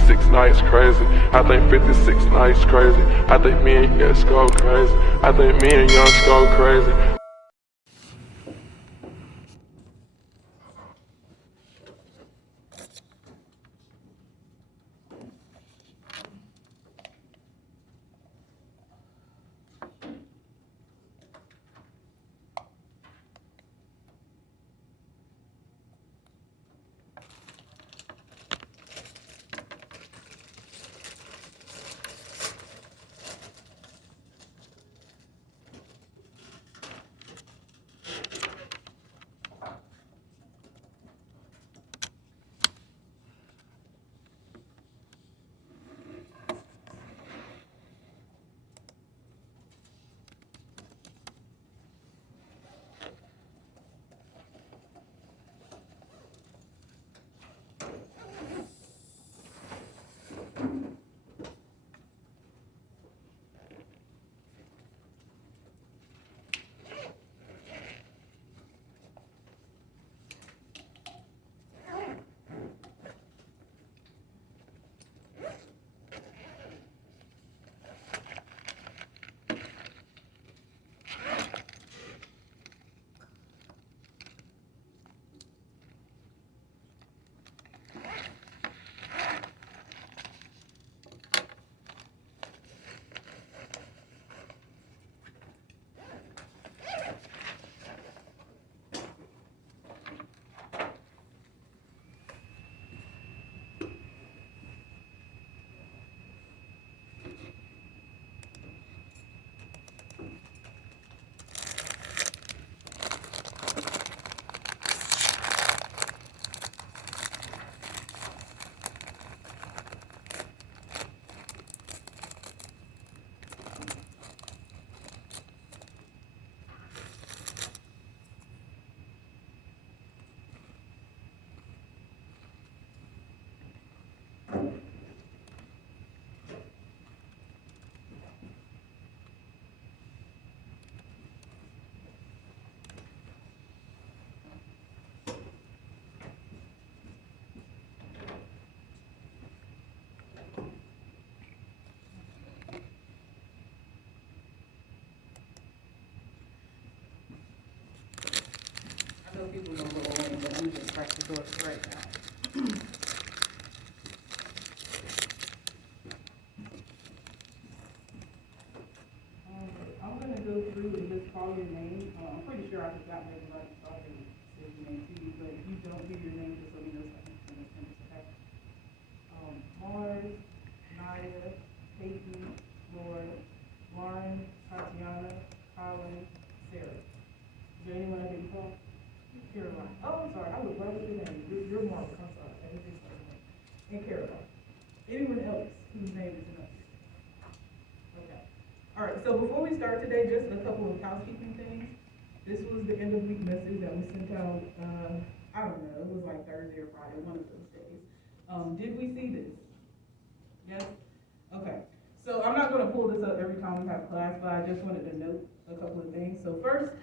56 nights crazy. I think 56 nights crazy. I think me and Yes go crazy. I think me and Young go crazy. People don't go away, but I'm just back to go right now. I'm going to go through and just call your name. I'm pretty sure I just got maybe right, so I can say your name to you, but if you don't hear your name, just let me know so I can send it, okay? Mars, Naiya, Peyton, Laura, Lauren, Tatiana, Colin, Sarah. Is there anyone I didn't call? Caroline. Oh, I'm sorry. I was right with your name. You're Mark. I'm sorry. Everything's right. And Caroline. Anyone else whose name is enough? Okay. All right. So before we start today, just a couple of housekeeping things. This was the end of week message that we sent out. I don't know. It was like Thursday or Friday, one of those days. Did we see this? Yes. Okay. So I'm not going to pull this up every time we have class, but I just wanted to note a couple of things. So first.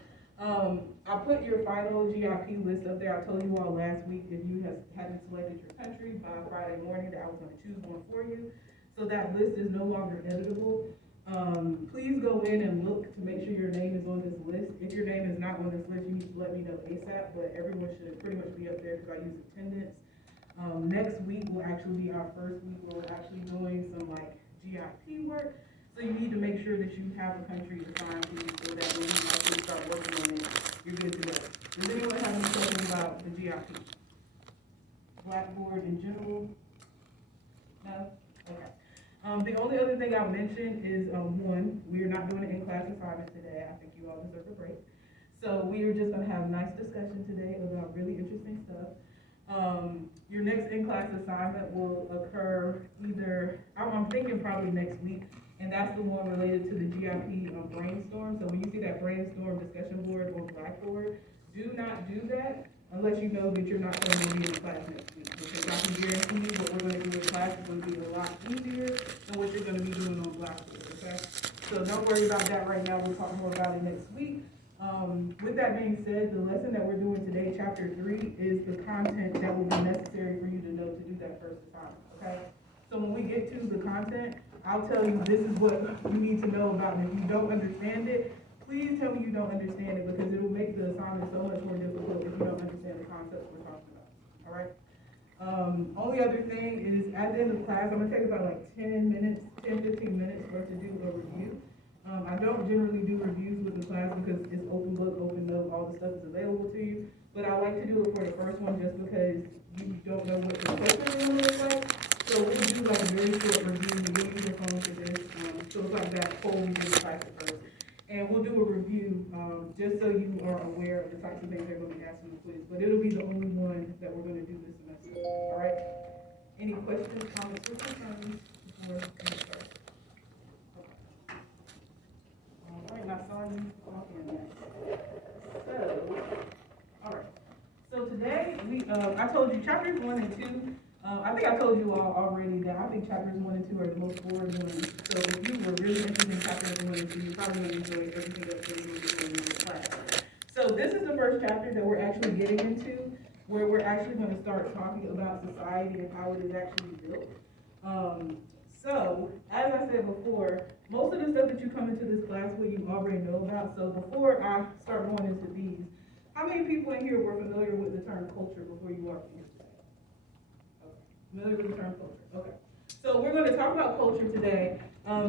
I put your final GIP list up there. I told you all last week if you hadn't selected your country by Friday morning that I was going to choose one for you. So that list is no longer editable. Please go in and look to make sure your name is on this list. If your name is not on this list, you need to let me know ASAP, but everyone should pretty much be up there because I use attendance. Next week will actually be our first week where we're actually doing some like GIP work. So you need to make sure that you have a country assigned to you so that when you actually start working on it, you're good to go. Does anyone have any questions about the GIP? Blackboard in general? No? Okay. The only other thing I'll mention is, one, we are not doing an in-class assignment today. I think you all deserve a break. So we are just going to have a nice discussion today about really interesting stuff. Your next in-class assignment will occur either, I'm thinking probably next week, and that's the one related to the GIP brainstorm. So when you see that brainstorm discussion board on Blackboard, do not do that unless you know that you're not going to be in class next week. Because I can guarantee you what we're going to do in class is going to be a lot easier than what you're going to be doing on Blackboard, okay? So don't worry about that right now. We'll talk more about it next week. With that being said, the lesson that we're doing today, chapter 3, is the content that will be necessary for you to know to do that first assignment, okay? So So when we get to the content, I'll tell you this is what you need to know about it. If you don't understand it, please tell me you don't understand it, because it will make the assignment so much more difficult if you don't understand the concepts we're talking about. All right? Only other thing is, at the end of class, I'm gonna take about like 10 minutes, 10, 15 minutes for us to do a review. I don't generally do reviews with the class because it's open book, open note, all the stuff is available to you. But I like to do it for the first one just because you don't know what the question is gonna look like. So we'll do like a very short review, and we'll use your phone for this. So it's like that poll we do type of first. And we'll do a review, just so you are aware of the types of things they're gonna be asking the quiz. But it'll be the only one that we're gonna do this semester. All right? Any questions, comments, or concerns before we start? All right, now Sonya, walk in next. All right. So today, I told you chapters 1 and 2. I think I told you all already that I think chapters 1 and 2 are the most boring ones. So if you were really interested in chapters 1 and 2, you're probably going to enjoy everything else that you're doing in this class. So this is the first chapter that we're actually getting into, where we're actually going to start talking about society and how it is actually built. So, as I said before, most of the stuff that you come into this class with, you already know about. So before I start going into these, how many people in here were familiar with the term culture before you walked in today? Okay. Familiar with the term culture? Okay. So we're going to talk about culture today.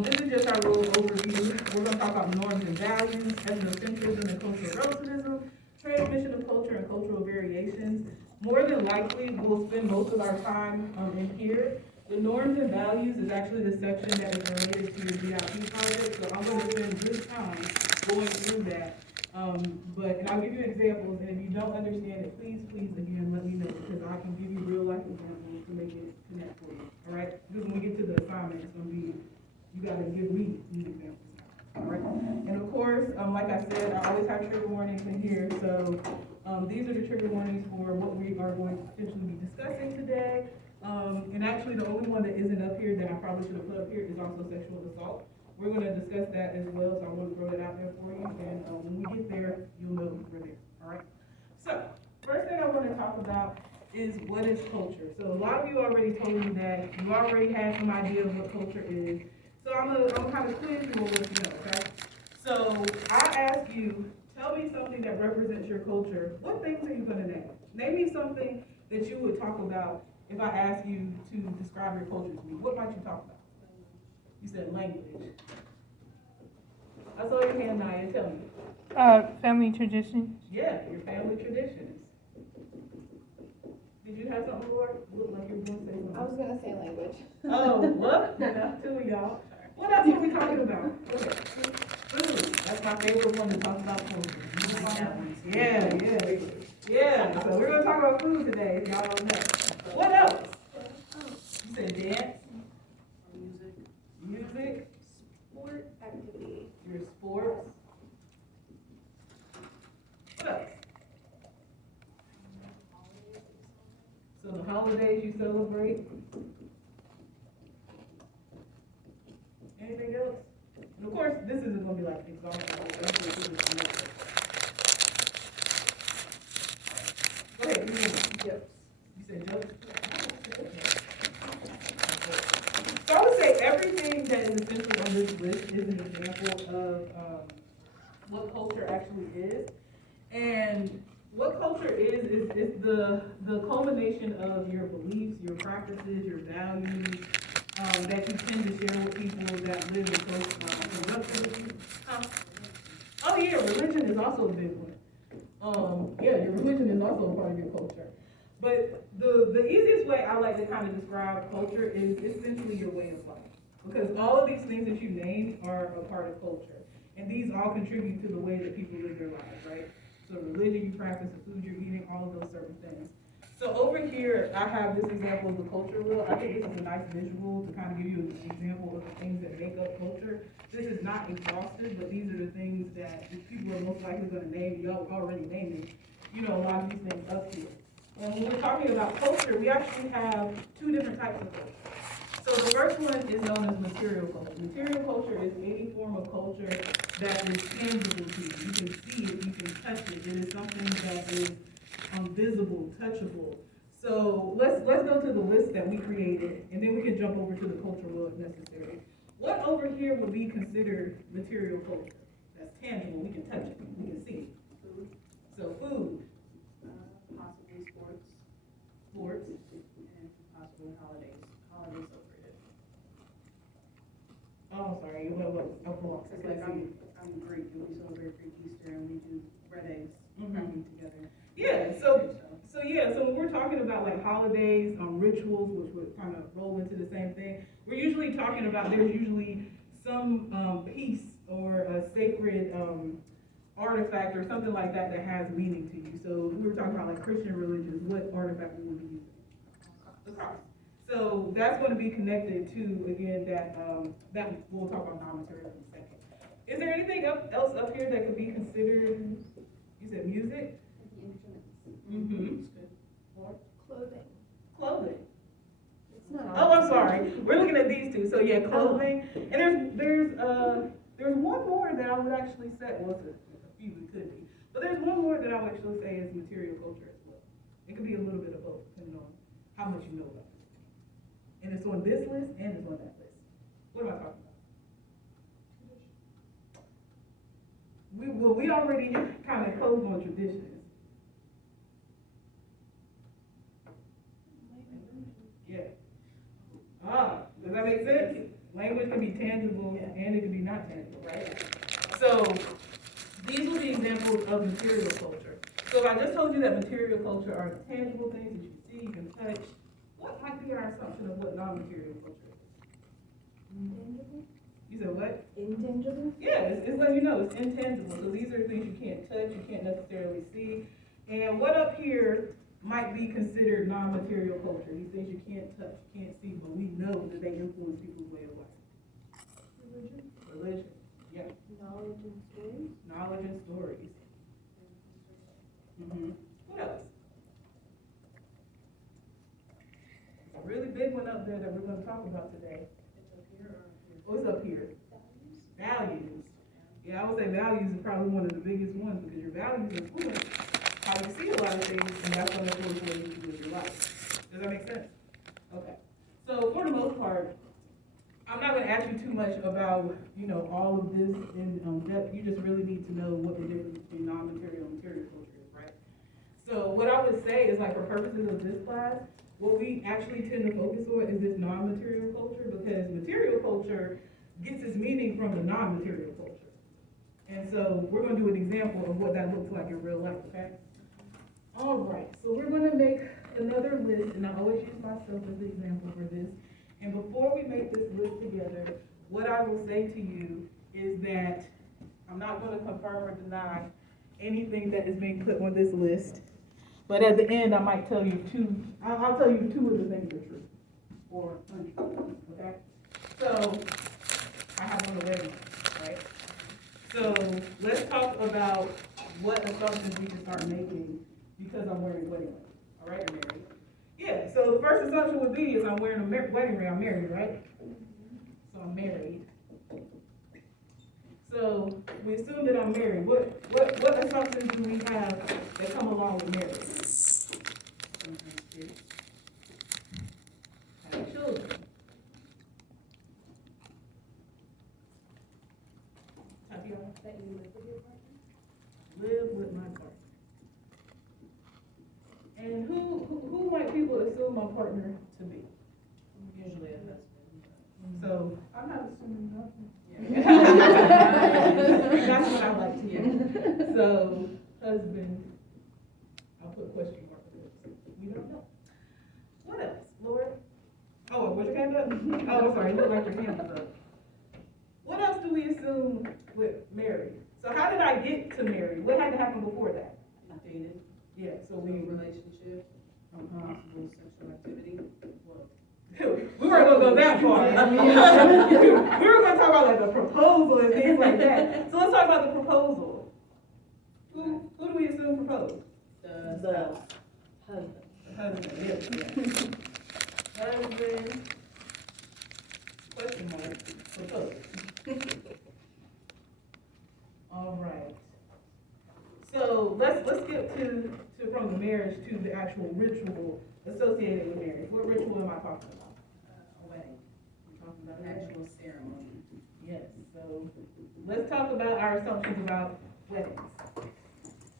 This is just our little overview. We're going to talk about norms and values, ethnocentrism and cultural relativism, transmission of culture and cultural variations. More than likely, we'll spend most of our time in here. The norms and values is actually the section that is related to your VIP project, so I'm going to spend good time going through that. And I'll give you examples, and if you don't understand it, please, again, let me know, because I can give you real life examples to make it connect for you, all right? Because when we get to the assignment, it's going to be, you got to give me these examples, all right? And of course, like I said, I always have trigger warnings in here, so these are the trigger warnings for what we are going to potentially be discussing today. And actually, the only one that isn't up here that I probably should have put up here is also sexual assault. We're going to discuss that as well, so I want to throw that out there for you. And when we get there, you'll know we're there. All right? So, first thing I want to talk about is what is culture. So, a lot of you already told me that you already have some idea of what culture is. So, I'm going to kind of quiz you and let you know, okay? So, I ask you, tell me something that represents your culture. What things are you going to name? Name me something that you would talk about if I ask you to describe your culture to me. What might you talk about? You said language. I saw your hand, Naiya. Tell me. Family traditions. Yeah, your family traditions. Did you have something, Lord? Looked like you were going to say something. I was gonna say language. Oh, what? That's two of y'all. What else are we talking about? Okay. Food. That's my favorite one to talk about food. Yeah. So we're going to talk about food today, if y'all don't know. What else? You said dance? Music? Sport activity. Your sports? What else? So the holidays you celebrate? Anything else? And of course, this isn't going to be like exhaustive. Go ahead, jokes. You said jokes? So I would say everything that is essentially on this list is an example of what culture actually is. And what culture is the culmination of your beliefs, your practices, your values, that you tend to share with people that live in close proximity. Oh yeah, religion is also a big one. Your religion is also a part of your culture. But the easiest way I like to kind of describe culture is essentially your way of life. Because all of these things that you named are a part of culture. And these all contribute to the way that people live their lives, right? So religion you practice, the food you're eating, all of those certain things. So over here, I have this example of the culture wheel. I think this is a nice visual to kind of give you an example of the things that make up culture. This is not exhaustive, but these are the things that people are most likely going to name. Y'all already named it. A lot of these things up here. And when we're talking about culture, we actually have two different types of culture. So the first one is known as material culture. Material culture is any form of culture that is tangible to you. You can see it, you can touch it. It is something that is visible, touchable. So let's go to the list that we created, and then we can jump over to the cultural if necessary. What over here would be considered material culture? That's tangible, we can touch it, we can see it. Food, So food, possibly sports, and possibly holidays celebrated. oh, I'm sorry, you went what? It's like I'm Greek, and we celebrate Greek Easter, and we do bread eggs, Mhm. cracking together. Yeah, so when we're talking about like holidays, rituals, which would kind of roll into the same thing, we're usually talking about there's usually some piece or a sacred artifact or something like that that has meaning to you. So if we were talking about like Christian religions, what artifact we would be using? The cross. So that's going to be connected to again that we'll talk about non-material in a second. Is there anything else up here that could be considered? You said music. Instruments. Mm-hmm. Clothing. Clothing. It's not. Oh, I'm sorry. We're looking at these two. So yeah, clothing. And there's one more that I would actually say. Well, it's a few it could be, but there's one more that I would actually say is material culture as well. It could be a little bit of both, depending on how much you know about it. And it's on this list and it's on that list. What am I talking about? We already kind of closed on traditions. Yeah. Does that make sense? Language can be tangible and it can be not tangible, right? So these will be examples of material culture. So if I just told you that material culture are the tangible things that you see, you can touch, what might be our assumption of what non-material culture is? Intangible? You said what? Intangible? Yeah, it's letting you know it's intangible. So these are things you can't touch, you can't necessarily see. And what up here might be considered non-material culture? These things you can't touch, you can't see, but we know that they influence people's way of life. Religion. Yeah. Knowledge and stories? Knowledge and stories. Mm-hmm. What else? A really big one up there that we're going to talk about today. It's up here or up here? What's up here? Values? Values. Yeah, I would say values is probably one of the biggest ones because your values influence how you see a lot of things, and that's going to influence what you do in your life. Does that make sense? Okay. So for the most part, I'm not going to ask you too much about, all of this in depth. You just really need to know what the difference between non-material and material culture is, right? So what I would say is, like, for purposes of this class, what we actually tend to focus on is this non-material culture, because material culture gets its meaning from the non-material culture. And so we're going to do an example of what that looks like in real life, okay? All right, so we're going to make another list, and I always use myself as the example for this. And before we make this list together, what I will say to you is that I'm not going to confirm or deny anything that is being put on this list. But at the end, I might tell you I'll tell you two of the things are true or untrue, okay? So I have on the ready, right? So let's talk about what assumptions we can start making because I'm wearing a wedding ring, all right, or married. Yeah, so the first assumption would be is I'm wearing a wedding ring, I'm married, right? So I'm married. So we assume that I'm married. What assumptions do we have that come along with marriage? Have children. Tatiana? That you live with your partner? Live with my partner. And who might people assume my partner to be? Usually a husband. So I'm not assuming nothing. that's what I like to hear. So husband, I'll put a question mark for this. We don't know. What else, Lord? Oh, was your hand up? Oh, I'm sorry. It looked like your hand was up. What else do we assume with marriage? So how did I get to marriage? What had to happen before that? Dated, Yeah, so so we relationship, possible sexual activity. we weren't gonna go that far. I mean, we were gonna talk about like the proposal and things like that. So let's talk about the proposal. Who do we assume proposed? The husband. The husband, yes. Husband, question mark, proposed. All right. So let's get to from the marriage to the actual ritual associated with marriage. What ritual am I talking about? A wedding, I'm talking about an an actual ceremony. Yes, so let's talk about our assumptions about weddings.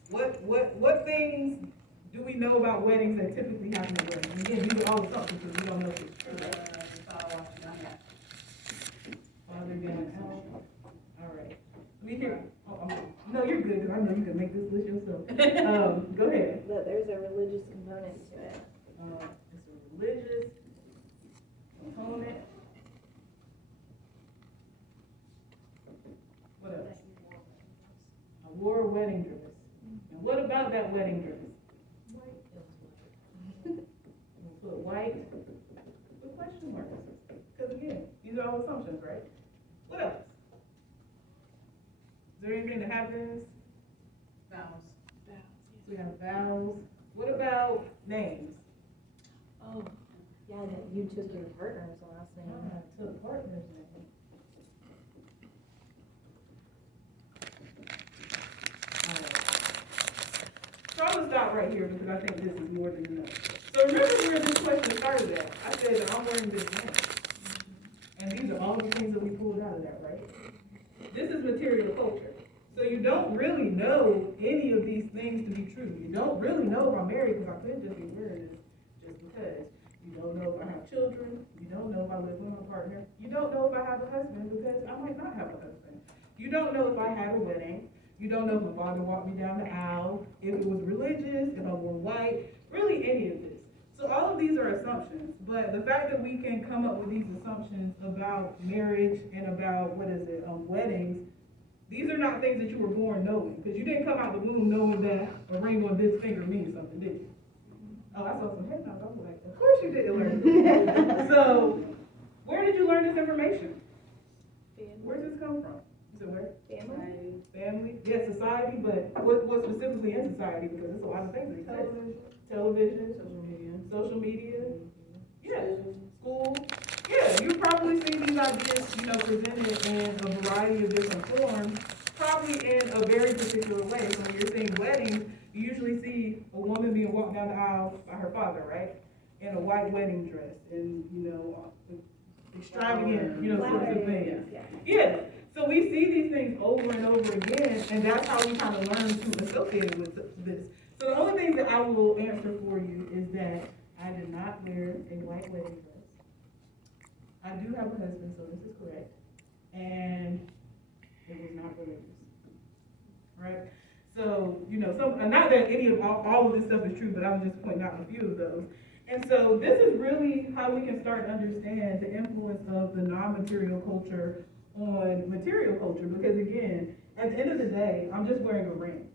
What things do we know about weddings that typically happen at weddings? And again, these are all assumptions because we don't know if it's true, right? Father being out. All right. Let me hear. No, you're good because I know you can make this list yourself. Go ahead. But there's a religious component to it. It's a religious component. What else? I wore a wedding dress. And what about that wedding dress? Put white with question marks. Because again, these are all assumptions, right? What else? Is there anything that happens? Vows. So we have vows. What about names? Oh, yeah, that you took your partner's last name. I took partner's name. So I'm gonna stop right here because I think this is more than enough. So remember where this question started at? I said that I'm wearing this ring. And these are all the things that we pulled out of that, right? This is material culture. So you don't really know any of these things to be true. You don't really know if I'm married because I could just be wearing this just because. You don't know if I have children. You don't know if I live with my partner. You don't know if I have a husband because I might not have a husband. You don't know if I had a wedding. You don't know if my father walked me down the aisle, if it was religious, if I wore white, really any of this. So all of these are assumptions, but the fact that we can come up with these assumptions about marriage and about, weddings, these are not things that you were born knowing, because you didn't come out the womb knowing that a ring on this finger means something, did you? Oh, I saw some head nods. I was like, of course you didn't learn this. So, where did you learn this information? Where does this come from? You said where? Family. Family? Yeah, society, but what specifically in society? Because there's a lot of things that exist. Television. Social media. Yeah. School. Yeah, you've probably seen these ideas, presented in a variety of different forms, probably in a very particular way. So when you're seeing weddings, you usually see a woman being walked down the aisle by her father, right? In a white wedding dress, and extravagant, sorts of things. Yeah. So we see these things over and over again, and that's how we kind of learn to associate it with this. So the only thing that I will answer for you is that I did not wear a white wedding dress. I do have a husband, so this is correct. And it was not religious. Right? So, not that any of all of this stuff is true, but I was just pointing out a few of those. And so this is really how we can start to understand the influence of the non-material culture on material culture, because again, at the end of the day, I'm just wearing a ring.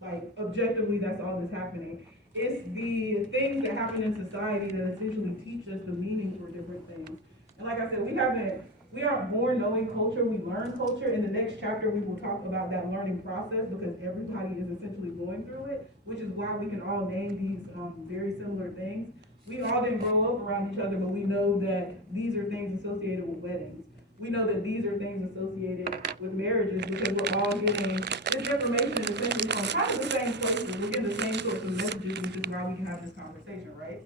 Like, objectively, that's all that's happening. It's the things that happen in society that essentially teach us the meaning for different things. And like I said, we aren't born knowing culture, we learn culture. In the next chapter, we will talk about that learning process because everybody is essentially going through it, which is why we can all name these very similar things. We all didn't grow up around each other, but we know that these are things associated with weddings. We know that these are things associated with marriages because we're all getting this information essentially from kind of the same places. We're getting the same sorts of messages, which is why we can have this conversation, right?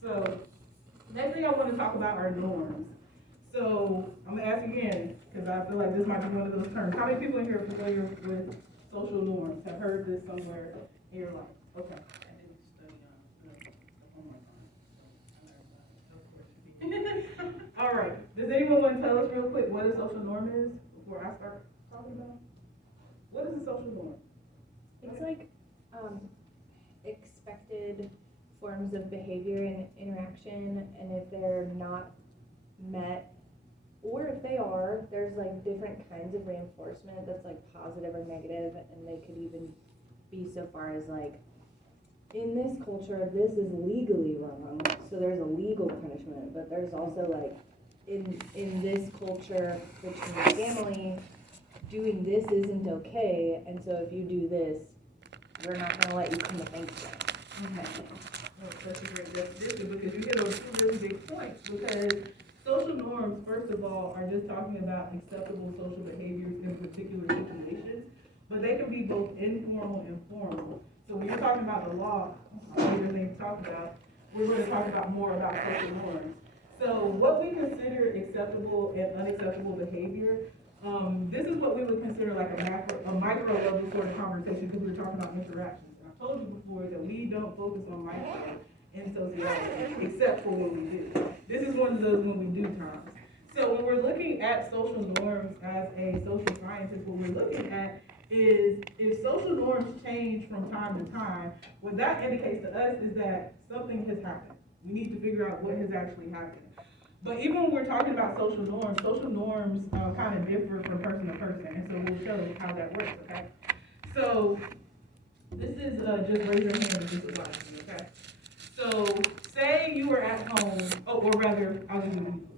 So, next thing I want to talk about are norms. So, I'm going to ask again, because I feel like this might be one of those terms. How many people in here are familiar with social norms, have heard this somewhere in your life? Okay. I didn't study the homework on it, so I learned about it. All right. Does anyone want to tell us real quick what a social norm is before I start talking about it? What is a social norm? It's like expected forms of behavior and interaction, and if they're not met, or if they are, there's like different kinds of reinforcement that's like positive or negative, and they could even be so far as like, in this culture, this is legally wrong, so there's a legal punishment, but there's also like, in this culture, between family, doing this isn't okay, and so if you do this, we're not gonna let you come to Thanksgiving. Okay. Well, that's a great definition because you hit on two really big points. Because social norms, first of all, are just talking about acceptable social behaviors in particular situations, but they can be both informal and formal. So when you're talking about the law, favorite thing to talk about, we're going to talk about more about social norms. So what we consider acceptable and unacceptable behavior, this is what we would consider like a micro level sort of conversation because we're talking about interactions. And I told you before that we don't focus on micro in sociology, except for when we do. This is one of those when we do times. So when we're looking at social norms as a social scientist, what we're looking at is if social norms change from time to time, what that indicates to us is that something has happened. We need to figure out what has actually happened. But even when we're talking about social norms kind of differ from person to person, and so we'll show how that works, okay? So this is just raise your hand if this applies to you, okay? So say you were at home, or rather, I'll give you an equal.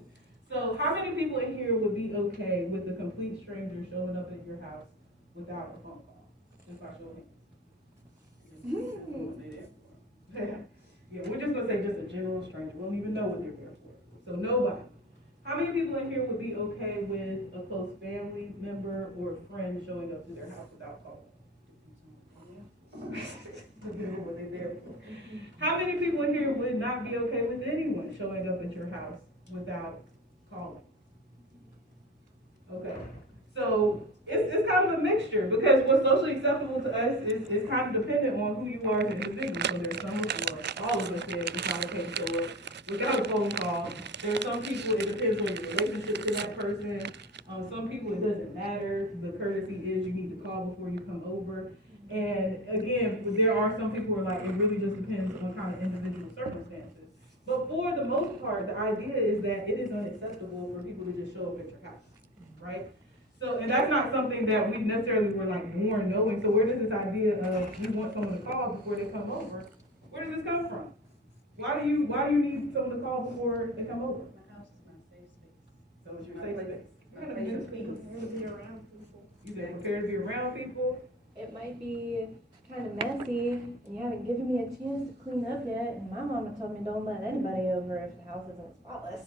So how many people in here would be okay with a complete stranger showing up at your house without a phone call? Just by show of hands. Yeah, we're just gonna say just a general stranger. We don't even know what they're there for. So nobody. How many people in here would be okay with a close family member or friend showing up to their house without calling? What they're there for. How many people in here would not be okay with anyone showing up at your house without calling? Okay. So it's kind of a mixture because what's socially acceptable to us is kind of dependent on who you are as an individual. So there's some of all of us here it's not okay to show up without a phone call. There are some people it depends on your relationship to that person. Some people it doesn't matter. The courtesy is you need to call before you come over. And again, there are some people who are like it really just depends on kind of individual circumstances. But for the most part, the idea is that it is unacceptable for people to just show up at your house, right? So, and that's not something that we necessarily were like born knowing. So where does this idea of we want someone to call before they come over, where does this come from? Why do you need someone to call before they come over? My house is my safe space. So it's your safe space. My place of peace. You said prepare to be around people. It might be kind of messy, and you haven't given me a chance to clean up yet, and my mama told me don't let anybody over if the house isn't spotless.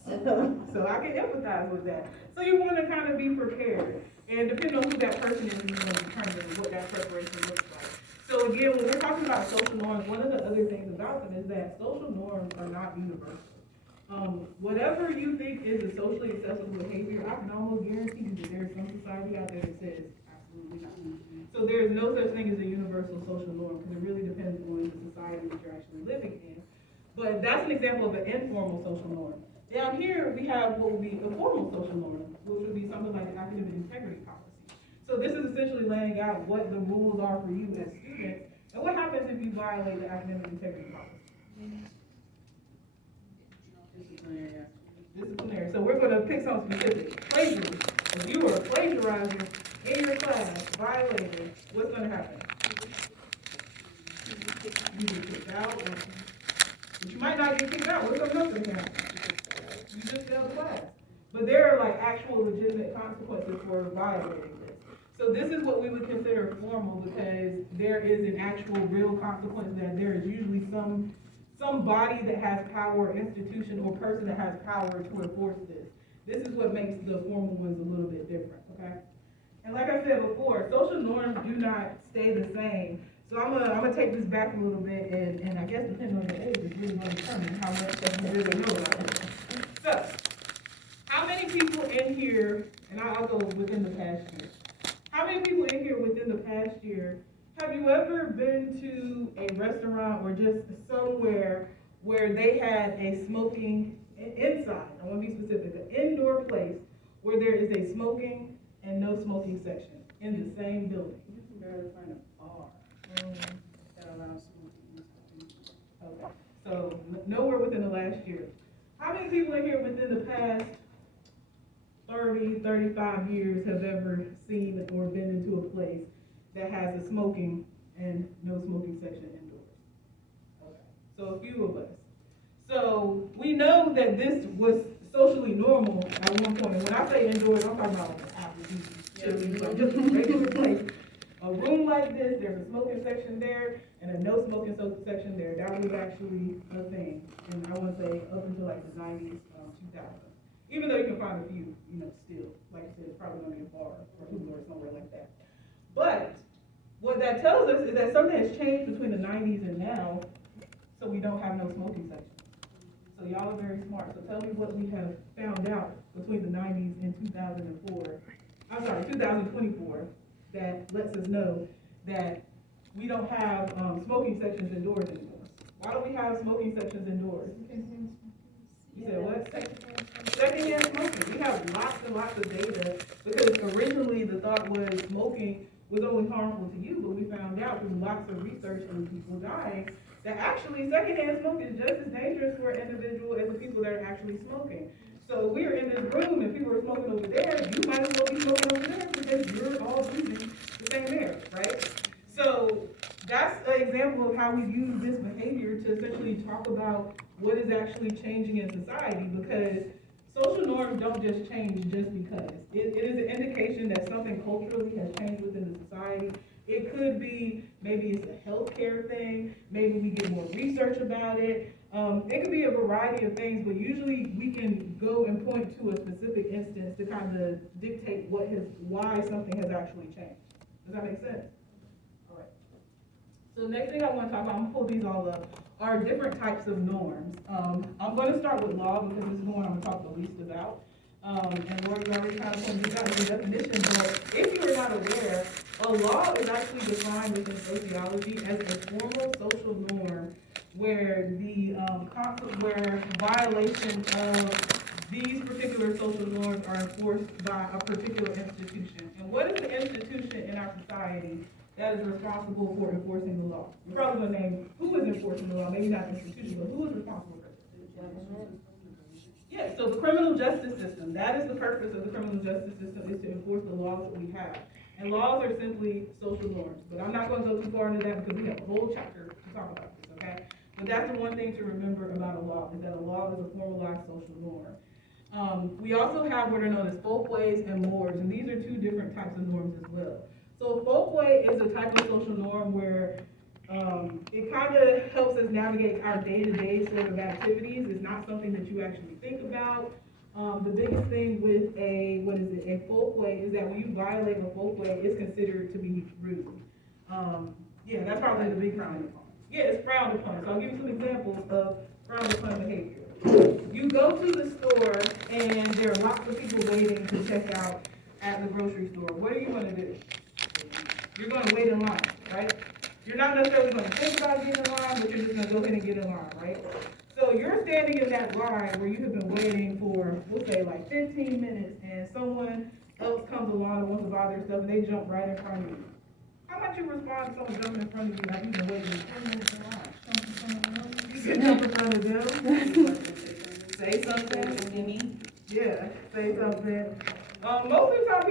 So I can empathize with that. So you want to kind of be prepared, and depending on who that person is, you want to determine what that preparation looks like. So again, when we're talking about social norms, one of the other things about them is that social norms are not universal. Whatever you think is a socially acceptable behavior, I can almost guarantee you that there's some society out there that says absolutely not. So there is no such thing as a universal social norm because it really depends on the society that you're actually living in. But that's an example of an informal social norm. Down here, we have what would be a formal social norm, which would be something like the academic integrity policy. So this is essentially laying out what the rules are for you as students, and what happens if you violate the academic integrity policy. Disciplinary. So we're going to pick some specific. Plagiarism. If you are a plagiarizer in your class, violating, what's going to happen? You get kicked out, but you might not get kicked out. What's going to happen? You just failed the class. But there are like actual legitimate consequences for violating this. So this is what we would consider formal because there is an actual real consequence that there is usually some body that has power, institution, or person that has power to enforce this. This is what makes the formal ones a little bit different, okay? And like I said before, social norms do not stay the same. So I'm gonna take this back a little bit, and I guess depending on your age, it's really going to determine how much that you really know about it. So, how many people in here, and I'll go within the past year, how many people in here within the past year have you ever been to a restaurant or just somewhere where they had a smoking inside, I want to be specific, an indoor place where there is a smoking and no smoking section in the same building? You can barely find a bar that allows smoking. Okay, so nowhere within the last year. How many people in here within the past 30, 35 years have ever seen or been into a place that has a smoking and no smoking section indoors? Okay, so a few of us. So we know that this was socially normal at one point. And when I say indoors, I'm talking about just a regular place. A room like this, there's a smoking section there and a no smoking section there. That was actually a thing. And I want to say up until like the 90s, 2000. Even though you can find a few, still, like I said, it's probably going to be a bar or Hoover or somewhere like that. But what that tells us is that something has changed between the 90s and now, so we don't have no smoking section. So y'all are very smart. So tell me what we have found out between the 90s and 2024, that lets us know that we don't have smoking sections indoors anymore. Why don't we have smoking sections indoors? You said what? Secondhand smoking. We have lots and lots of data because originally the thought was smoking was only harmful to you, but we found out through lots of research and people dying that actually secondhand smoke is just as dangerous for an individual as the people that are actually smoking. So we're in this room and people are smoking over there, you might as well be smoking over there because you're all breathing the same air, right? So that's an example of how we use this behavior to essentially talk about what is actually changing in society, because social norms don't just change just because. It is an indication that something culturally has changed within the society. It could be, maybe it's a healthcare thing, maybe we get more research about it. It could be a variety of things, but usually we can go and point to a specific instance to kind of dictate why something has actually changed. Does that make sense? All right. So the next thing I want to talk about, I'm gonna pull these all up, are different types of norms. I'm going to start with law because this is the one I'm going to talk the least about. And Lori already kind of pointed out the definition, but if you are not aware, a law is actually defined within sociology as a formal social norm where the where violation of these particular social norms are enforced by a particular institution. And what is the institution in our society that is responsible for enforcing the law? You're probably going to name who is enforcing the law, maybe not the institution, but who is responsible for it? Yeah, so the criminal justice system, that is the purpose of the criminal justice system, is to enforce the laws that we have. And laws are simply social norms. But I'm not going to go too far into that because we have a whole chapter to talk about this, okay? But that's the one thing to remember about a law, is that a law is a formalized social norm. We also have what are known as folkways and mores, and these are two different types of norms as well. So a folkway is a type of social norm where it kind of helps us navigate our day-to-day sort of activities. It's not something that you actually think about. The biggest thing with a folkway is that when you violate a folkway, it's considered to be rude. Yeah, that's probably the big frowned upon. Yeah, it's frowned upon. So I'll give you some examples of frowned upon behavior. You go to the store and there are lots of people waiting to check out at the grocery store. What are you going to do? You're going to wait in line, right? You're not necessarily going to think about getting in line, but you're just going to go ahead and get in line, right? So you're standing in that line where you have been waiting for, we'll say, like 15 minutes, and someone else comes along and wants to buy their stuff, and they jump right in front of you. How might you respond to someone jumping in front of you after you've been waiting 10 minutes in line? You can jump in front of them. Say something. Yeah, say something. Most of the time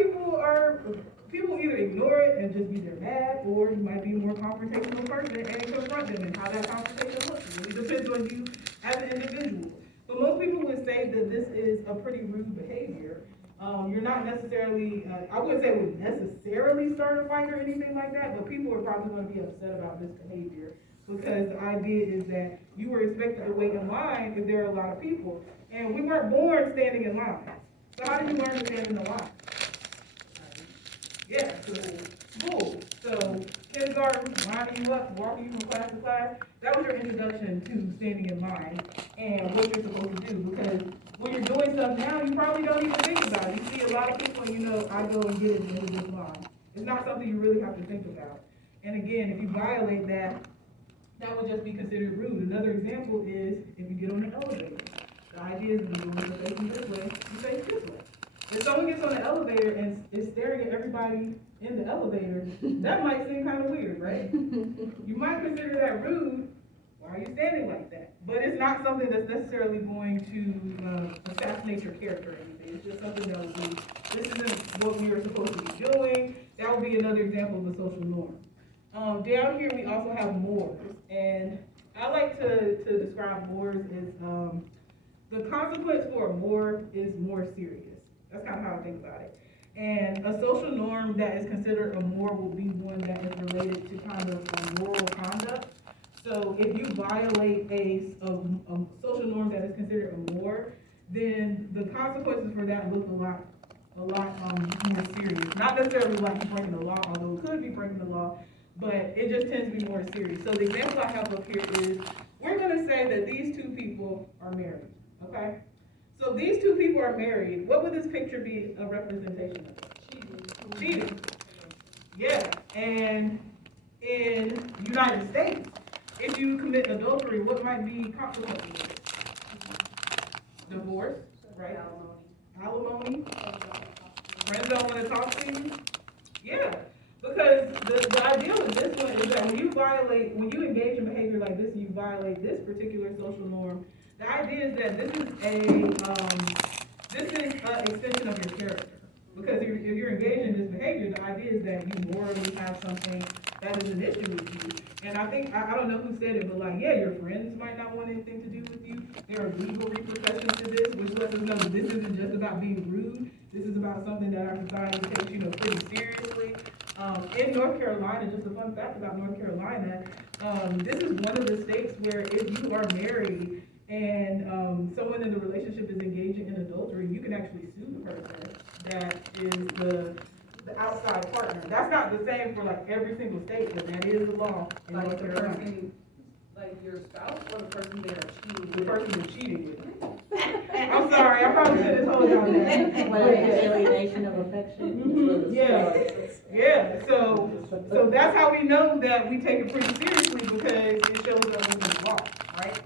people either ignore it and just be there mad, or you might be a more confrontational person and confront them, and how that confrontation looks. It really depends on you as an individual. But most people would say that this is a pretty rude behavior. You're not necessarily, I wouldn't say it would necessarily start a fight or anything like that, but people are probably going to be upset about this behavior, because the idea is that you were expected to wait in line if there are a lot of people. And we weren't born standing in line. So how did you learn to stand in the line? Yeah, so school. So kindergarten, lining you up, walking you from class to class, that was your introduction to standing in line and what you're supposed to do. Because when you're doing stuff now, you probably don't even think about it. You see a lot of people and you know, I go and get it into this line. It's not something you really have to think about. And again, if you violate that, that would just be considered rude. Another example is if you get on the elevator. The idea is if you're going to face this way, you face this way. If someone gets on the elevator and is staring at everybody in the elevator, that might seem kind of weird, right? You might consider that rude. Why are you standing like that? But it's not something that's necessarily going to assassinate your character or anything. It's just something that would be, this isn't what we are supposed to be doing. That would be another example of a social norm. Down here we also have mores. And I like to describe mores as the consequence for a more is more serious. That's kind of how I think about it. And a social norm that is considered a more will be one that is related to kind of a moral conduct. So if you violate a social norm that is considered a more, then the consequences for that look a lot more serious. Not necessarily like you breaking the law, although it could be breaking the law, but it just tends to be more serious. So the example I have up here is, we're going to say that these two people male are married, okay? So if these two people are married, what would this picture be a representation of? Cheating. Yeah, and in United States, if you commit adultery, what might be consequences of it? Divorce, right? Alimony. Friends don't want to talk to you. Yeah, because the idea with this one is that when you engage in behavior like this, and you violate this particular social norm, the idea is that this is an extension of your character. Because if you're engaged in this behavior, the idea is that you morally have something that is an issue with you. And I think, I don't know who said it, but like, yeah, your friends might not want anything to do with you. There are legal repercussions to this, which lets us know that this isn't just about being rude. This is about something that our society takes, pretty seriously. In North Carolina, just a fun fact about North Carolina, this is one of the states where if you are married and someone in the relationship is engaging in adultery, you can actually sue the person that is the outside partner. That's not the same for like every single state, but that is the law in Like North the Carolina. person, like your spouse or the person they are cheating The with? person you're cheating with. I'm sorry, I probably should have told y'all that. Well, alienation of affection. Yeah, so that's how we know that we take it pretty seriously, because it shows up in the law, right?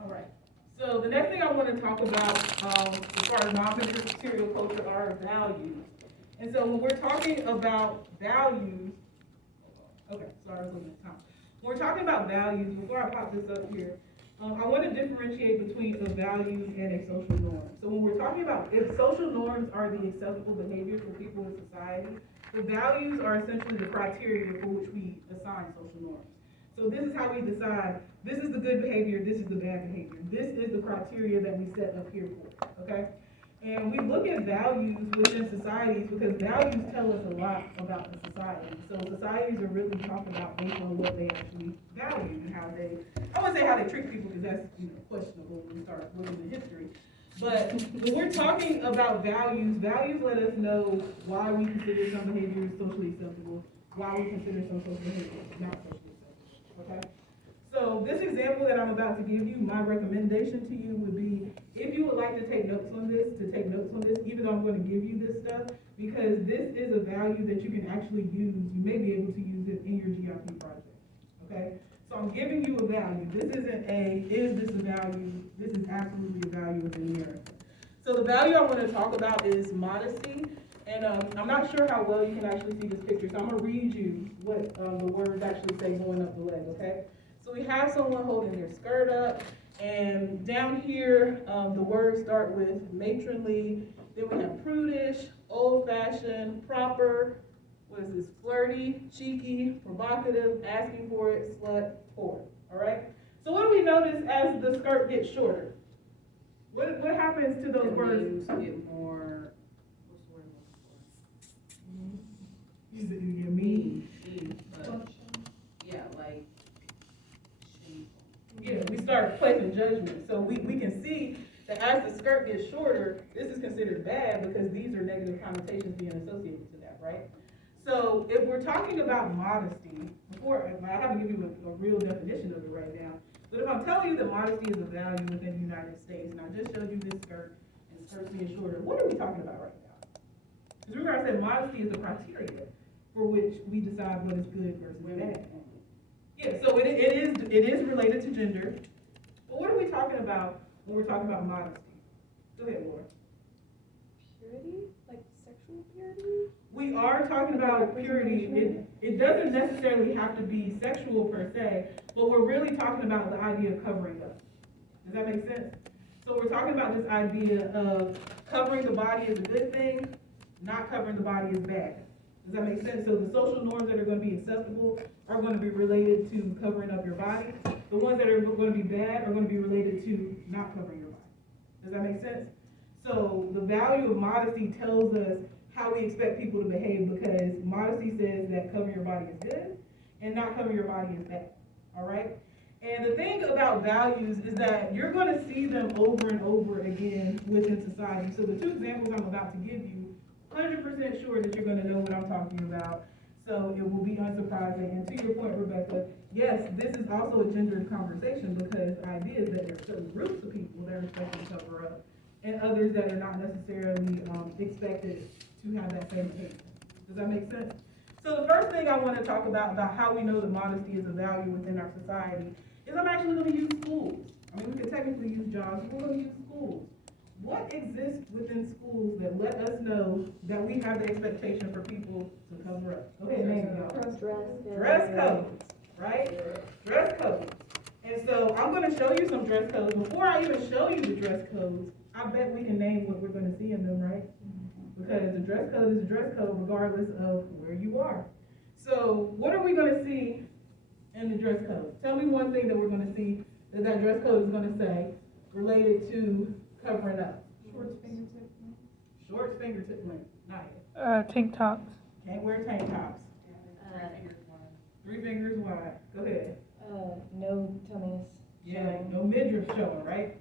All right. So the next thing I want to talk about, as far as non-material culture, are values. And so when we're talking about values, okay, sorry, I was looking at time. When we're talking about values, before I pop this up here, I want to differentiate between a value and a social norm. So when we're talking about if social norms are the acceptable behavior for people in society, the values are essentially the criteria for which we assign social norms. So this is how we decide, this is the good behavior, this is the bad behavior. This is the criteria that we set up here for, okay? And we look at values within societies because values tell us a lot about the society. So societies are really talked about based on what they actually value and how they, I wouldn't say how they treat people because that's questionable when we start looking at history. But when we're talking about values, values let us know why we consider some behaviors socially acceptable, why we consider some social behaviors not socially acceptable, okay? So this example that I'm about to give you, my recommendation to you would be, if you would like to take notes on this, even though I'm going to give you this stuff, because this is a value that you can actually use. You may be able to use it in your GIP project, okay? So I'm giving you a value. This isn't is this a value? This is absolutely a value within America. So the value I want to talk about is modesty. And I'm not sure how well you can actually see this picture, so I'm going to read you what the words actually say going up the leg, okay? So we have someone holding their skirt up, and down here, the words start with matronly, then we have prudish, old-fashioned, proper, what is this, flirty, cheeky, provocative, asking for it, slut, whore, all right? So what do we notice as the skirt gets shorter? What happens to those words? Get more, what's the word I'm You said you get mean. looking for? But, yeah, like, shameful. Yeah, we start placing judgment. So we can see that as the skirt gets shorter, this is considered bad because these are negative connotations being associated to that, right? So if we're talking about modesty, I haven't given you a real definition of it right now, but if I'm telling you that modesty is a value within the United States, and I just showed you this skirt and skirts being shorter, what are we talking about right now? Because remember I said modesty is the criteria for which we decide what is good versus bad. Yeah, so it is related to gender. But what are we talking about when we're talking about modesty? Go ahead, Laura. Purity? Like sexual purity? We are talking about purity. It doesn't necessarily have to be sexual per se, but we're really talking about the idea of covering up. Does that make sense? So we're talking about this idea of covering the body is a good thing, not covering the body is bad. Does that make sense? So the social norms that are going to be acceptable are going to be related to covering up your body. The ones that are going to be bad are going to be related to not covering your body. Does that make sense? So the value of modesty tells us how we expect people to behave, because modesty says that covering your body is good and not covering your body is bad. All right? And the thing about values is that you're going to see them over and over again within society. So the two examples I'm about to give you, 100% sure that you're going to know what I'm talking about. So it will be unsurprising. And to your point, Rebecca, yes, this is also a gendered conversation because the idea is that there are certain groups of people that are expected to cover up and others that are not necessarily expected to have that same behavior. Does that make sense? So the first thing I want to talk about how we know that modesty is a value within our society is I'm actually going to use schools. I mean, we could technically use jobs, but we're going to use schools. What exists within schools that let us know that we have the expectation for people to cover up? Go ahead, name it. Dress codes, right? Dress codes. And so I'm going to show you some dress codes. Before I even show you the dress codes, I bet we can name what we're going to see in them, right? Because the dress code is a dress code regardless of where you are. So what are we going to see in the dress code? Tell me one thing that we're going to see that dress code is going to say related to covering up. Shorts, fingertip length. Naiya. Tank tops. Can't wear tank tops. 3 fingers wide. Go ahead. No tummies. Yeah, no midriff showing, right?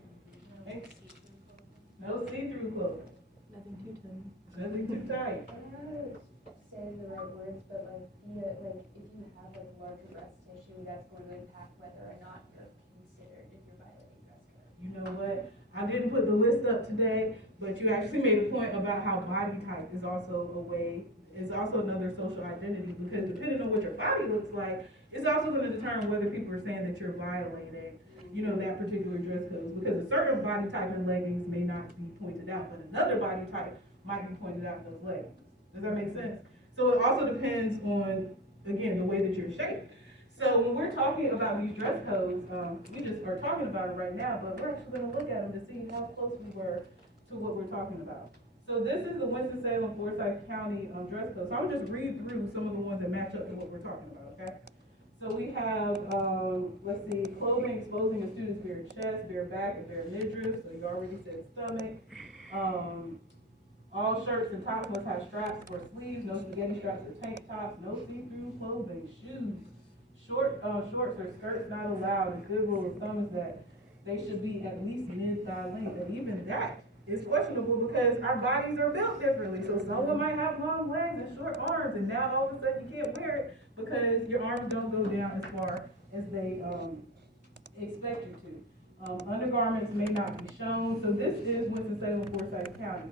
No see-through clothing. Nothing too tight. Nothing too tight. I don't know how to say the right words, but like if you have like larger breast tissue, that's going to impact whether or not you're considered if you're violating dress code. You know what? I didn't put the list up today, but you actually made a point about how body type is also another social identity, because depending on what your body looks like, it's also going to determine whether people are saying that you're violating, that particular dress code. Because a certain body type in leggings may not be pointed out, but another body type might be pointed out in those leggings. Does that make sense? So it also depends on, again, the way that you're shaped. So when we're talking about these dress codes, we just are talking about it right now, but we're actually going to look at them to see how close we were to what we're talking about. So this is the Winston-Salem, Forsyth County dress code. So I'll just read through some of the ones that match up to what we're talking about, okay? So we have, let's see, clothing exposing a student's bare chest, bare back, and bare midriff. So you already said stomach. All shirts and tops must have straps or sleeves. No spaghetti straps or tank tops. No see-through clothing. Shoes. Shorts or skirts not allowed. A good rule of thumb is that they should be at least mid-thigh length. And even that is questionable because our bodies are built differently. So someone might have long legs and short arms, and now all of a sudden you can't wear it because your arms don't go down as far as they expect you to. Undergarments may not be shown. So this is Winston-Salem, Forsyth County.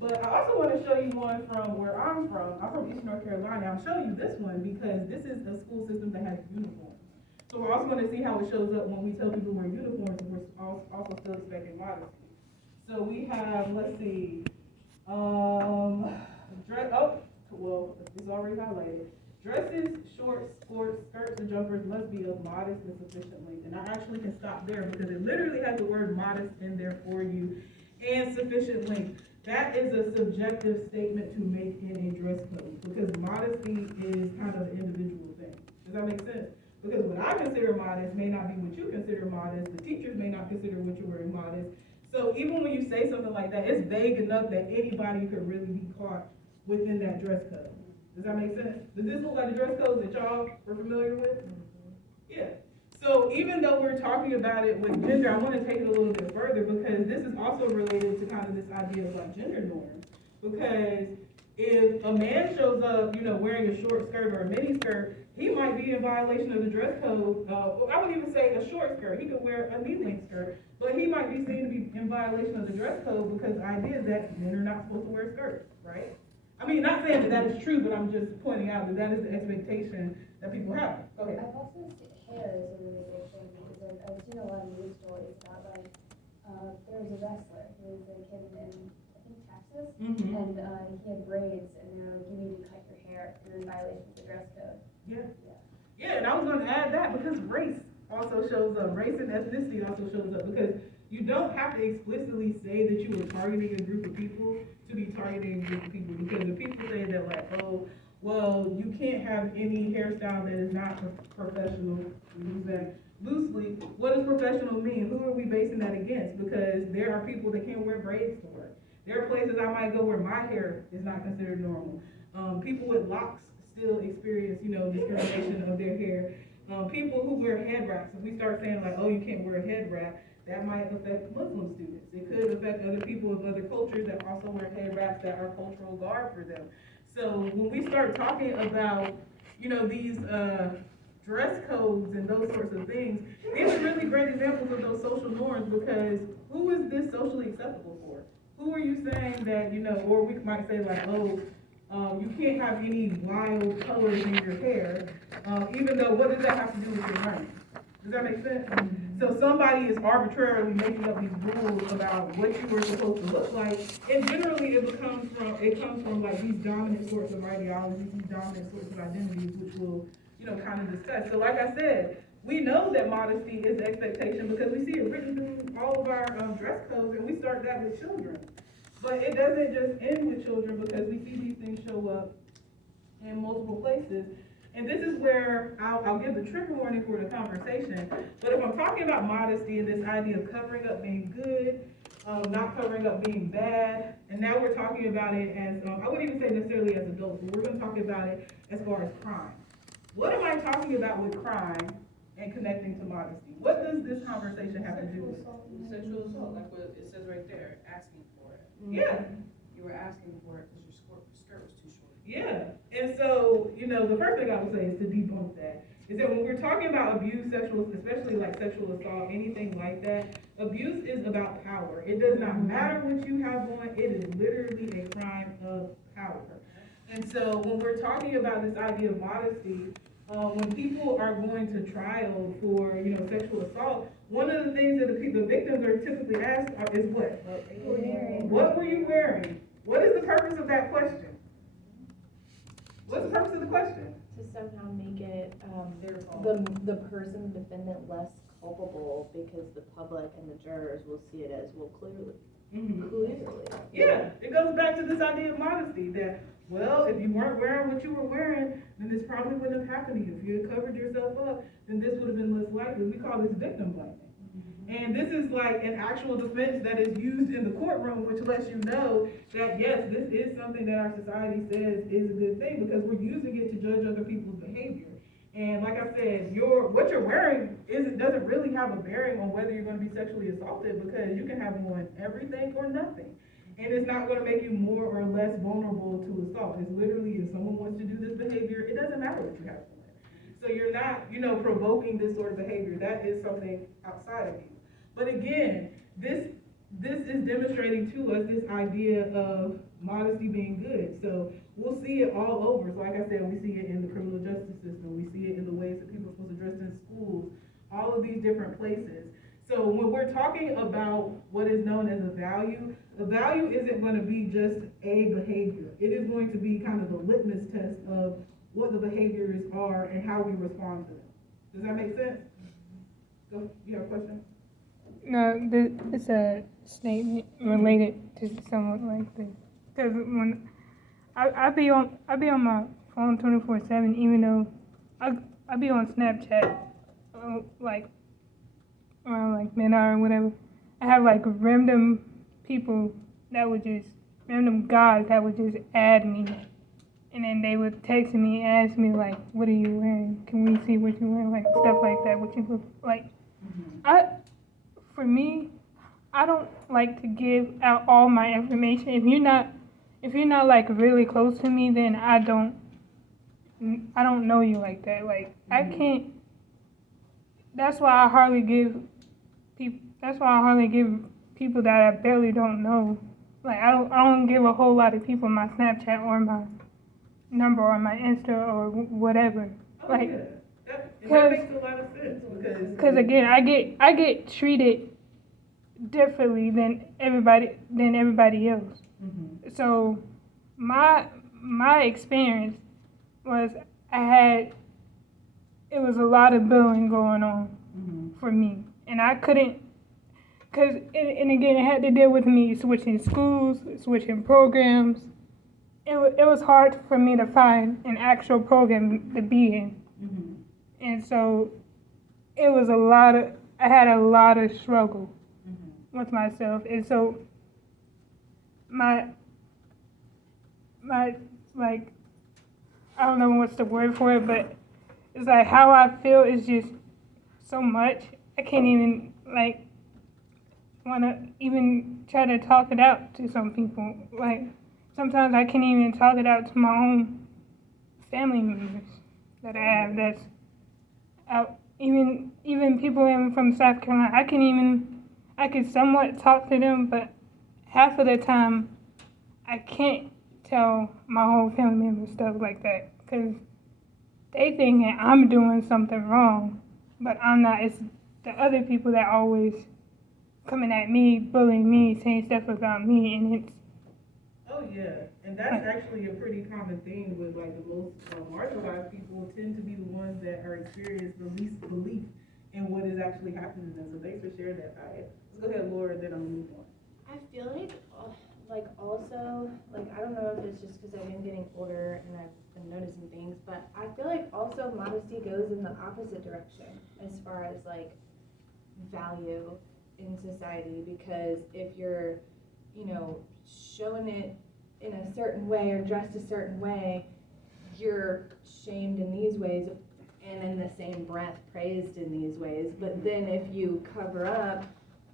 But I also want to show you one from where I'm from. I'm from East North Carolina. I'm showing you this one because this is a school system that has uniforms. So we're also going to see how it shows up when we tell people wear uniforms, and we're also still expecting modesty. So we have, let's see, it's already highlighted. Dresses, shorts, sports, skirts, and jumpers must be of modest and sufficient length. And I actually can stop there because it literally has the word modest in there for you and sufficient length. That is a subjective statement to make in a dress code because modesty is kind of an individual thing. Does that make sense? Because what I consider modest may not be what you consider modest. The teachers may not consider what you're wearing modest. So even when you say something like that, it's vague enough that anybody could really be caught within that dress code. Does that make sense? Does this look like the dress codes that y'all were familiar with? Yeah. So even though we're talking about it with gender, I want to take it a little bit further because this is also related to kind of this idea of like gender norms. Because if a man shows up, wearing a short skirt or a mini skirt, he might be in violation of the dress code. I would even say a short skirt. He could wear a knee-length skirt, but he might be seen to be in violation of the dress code because the idea is that men are not supposed to wear skirts, right? I mean, not saying that that is true, but I'm just pointing out that that is the expectation that people have. Go ahead. I've also seen hair is a really big thing because I've seen a lot of news stories about like there was a wrestler who was a kid in I think Texas, and he had braids, and they were like, you need to cut your hair. You're in violation of the dress code. Yeah, and I was going to add that because race also shows up. Race and ethnicity also shows up because you don't have to explicitly say that you were targeting a group of people to be targeting a group of people. Because if people say that like, oh, well, you can't have any hairstyle that is not professional, we use that loosely, what does professional mean? Who are we basing that against? Because there are people that can't wear braids to work. There are places I might go where my hair is not considered normal. People with locks still experience, discrimination of their hair. People who wear head wraps, if we start saying like, oh, you can't wear a head wrap, that might affect Muslim students. It could affect other people of other cultures that also wear head wraps that are cultural garb for them. So when we start talking about these dress codes and those sorts of things, these are really great examples of those social norms, because who is this socially acceptable for? Who are you saying that, or we might say like, you can't have any wild colors in your hair, even though what does that have to do with your learning? Does that make sense? So somebody is arbitrarily making up these rules about what you were supposed to look like, and generally it comes from like these dominant sorts of ideologies, these dominant sorts of identities, which we'll, kind of discuss. So like I said, we know that modesty is expectation because we see it written through all of our dress codes, and we start that with children. But it doesn't just end with children, because we see these things show up in multiple places. And this is where I'll give the trigger warning for the conversation. But if I'm talking about modesty and this idea of covering up being good, not covering up being bad, and now we're talking about it as, I wouldn't even say necessarily as adults, but we're going to talk about it as far as crime. What am I talking about with crime and connecting to modesty? What does this conversation have to do with? Sexual assault, like what it says right there, asking for it. Yeah. You were asking for it because your skirt was too short. Yeah. And so, the first thing I would say is to debunk that. Is that when we're talking about abuse, especially like sexual assault, anything like that, abuse is about power. It does not matter what you have on, it is literally a crime of power. And so when we're talking about this idea of modesty, when people are going to trial for, sexual assault, one of the things that the victims are typically asked is what? What were you wearing? What is the purpose of that question? What's the purpose of the question? To somehow make it the person, the defendant, less culpable, because the public and the jurors will see it as, well, clearly. Clearly. Yeah, it goes back to this idea of modesty, that, well, if you weren't wearing what you were wearing, then this probably wouldn't have happened to you. If you had covered yourself up, then this would have been less likely. We call this victim blaming. And this is like an actual defense that is used in the courtroom, which lets you know that, yes, this is something that our society says is a good thing, because we're using it to judge other people's behavior. And like I said, what you're wearing doesn't really have a bearing on whether you're going to be sexually assaulted, because you can have on everything or nothing. And it's not going to make you more or less vulnerable to assault. It's literally, if someone wants to do this behavior, it doesn't matter what you have on. So you're not, provoking this sort of behavior. That is something outside of you. But again, this is demonstrating to us this idea of modesty being good. So we'll see it all over. So like I said, we see it in the criminal justice system. We see it in the ways that people are supposed to dress in schools, all of these different places. So when we're talking about what is known as a value, the value isn't going to be just a behavior. It is going to be kind of a litmus test of what the behaviors are and how we respond to them. Does that make sense? Go, you have a question? No, it's a statement related to something like this. Because when I be on my phone 24/7, even though I be on Snapchat, like around like midnight or whatever. I have like random people random guys that would just add me, and then they would text me and ask me like, "What are you wearing? Can we see what you're wearing?" Like stuff like that. What you look like. For me, I don't like to give out all my information. If you're not like really close to me, then I don't know you like that. Like I can't. That's why I hardly give people that I barely don't know. Like I don't give a whole lot of people my Snapchat or my number or my Insta or whatever. Oh, like, yeah. That makes a lot of sense because again, I get treated differently than everybody else. Mm-hmm. So my experience was it was a lot of bullying going on for me, and I couldn't, and again, it had to deal with me switching schools, switching programs. It was hard for me to find an actual program to be in. Mm-hmm. And so it was I had a lot of struggle with myself. And so my like, I don't know what's the word for it, but it's like how I feel is just so much. I can't even like want to even try to talk it out to some people. Like sometimes I can't even talk it out to my own family members. that I have that's out. Even people from South Carolina, I can somewhat talk to them, but half of the time I can't tell my whole family member stuff like that because they think that I'm doing something wrong, but I'm not. It's the other people that always coming at me, bullying me, saying stuff about me, and it's. Oh yeah, and that's actually a pretty common thing with like the most marginalized people tend to be the ones that are experiencing the least belief in what is actually happening to them. So thanks for sharing that, Naiya. Let's go ahead, Laura, then I'm gonna move on. I feel like also, like, I don't know if it's just because I've been getting older and I've been noticing things, but I feel like also modesty goes in the opposite direction as far as like value in society, because if you're, showing it in a certain way or dressed a certain way, you're shamed in these ways and in the same breath praised in these ways. But then if you cover up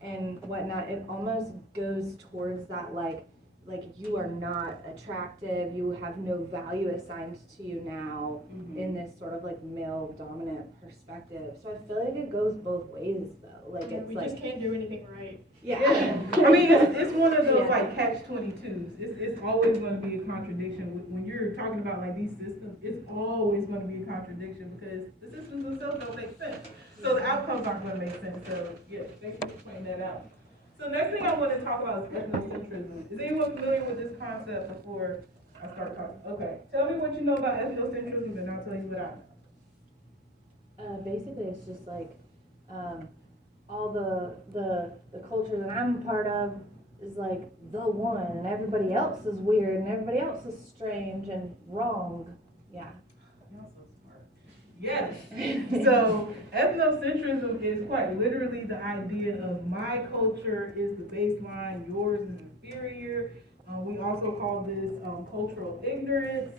and whatnot, it almost goes towards that like you are not attractive, you have no value assigned to you now in this sort of like male dominant perspective. So I feel like it goes both ways though. Like it's we just can't do anything right. Yeah. I mean, it's one of those like catch-22s. It's always going to be a contradiction. When you're talking about like these systems, it's always going to be a contradiction because the systems themselves don't make sense. So the outcomes aren't going to make sense. So yeah, thank you for pointing that out. So next thing I want to talk about is ethnocentrism. Is anyone familiar with this concept before I start talking? Okay, tell me what you know about ethnocentrism and I'll tell you what I know. Basically, it's just like all the culture that I'm a part of is like the one, and everybody else is weird, and everybody else is strange and wrong. Yeah. You're so smart. Yes. So ethnocentrism is quite literally the idea of my culture is the baseline, yours is inferior. We also call this cultural ignorance.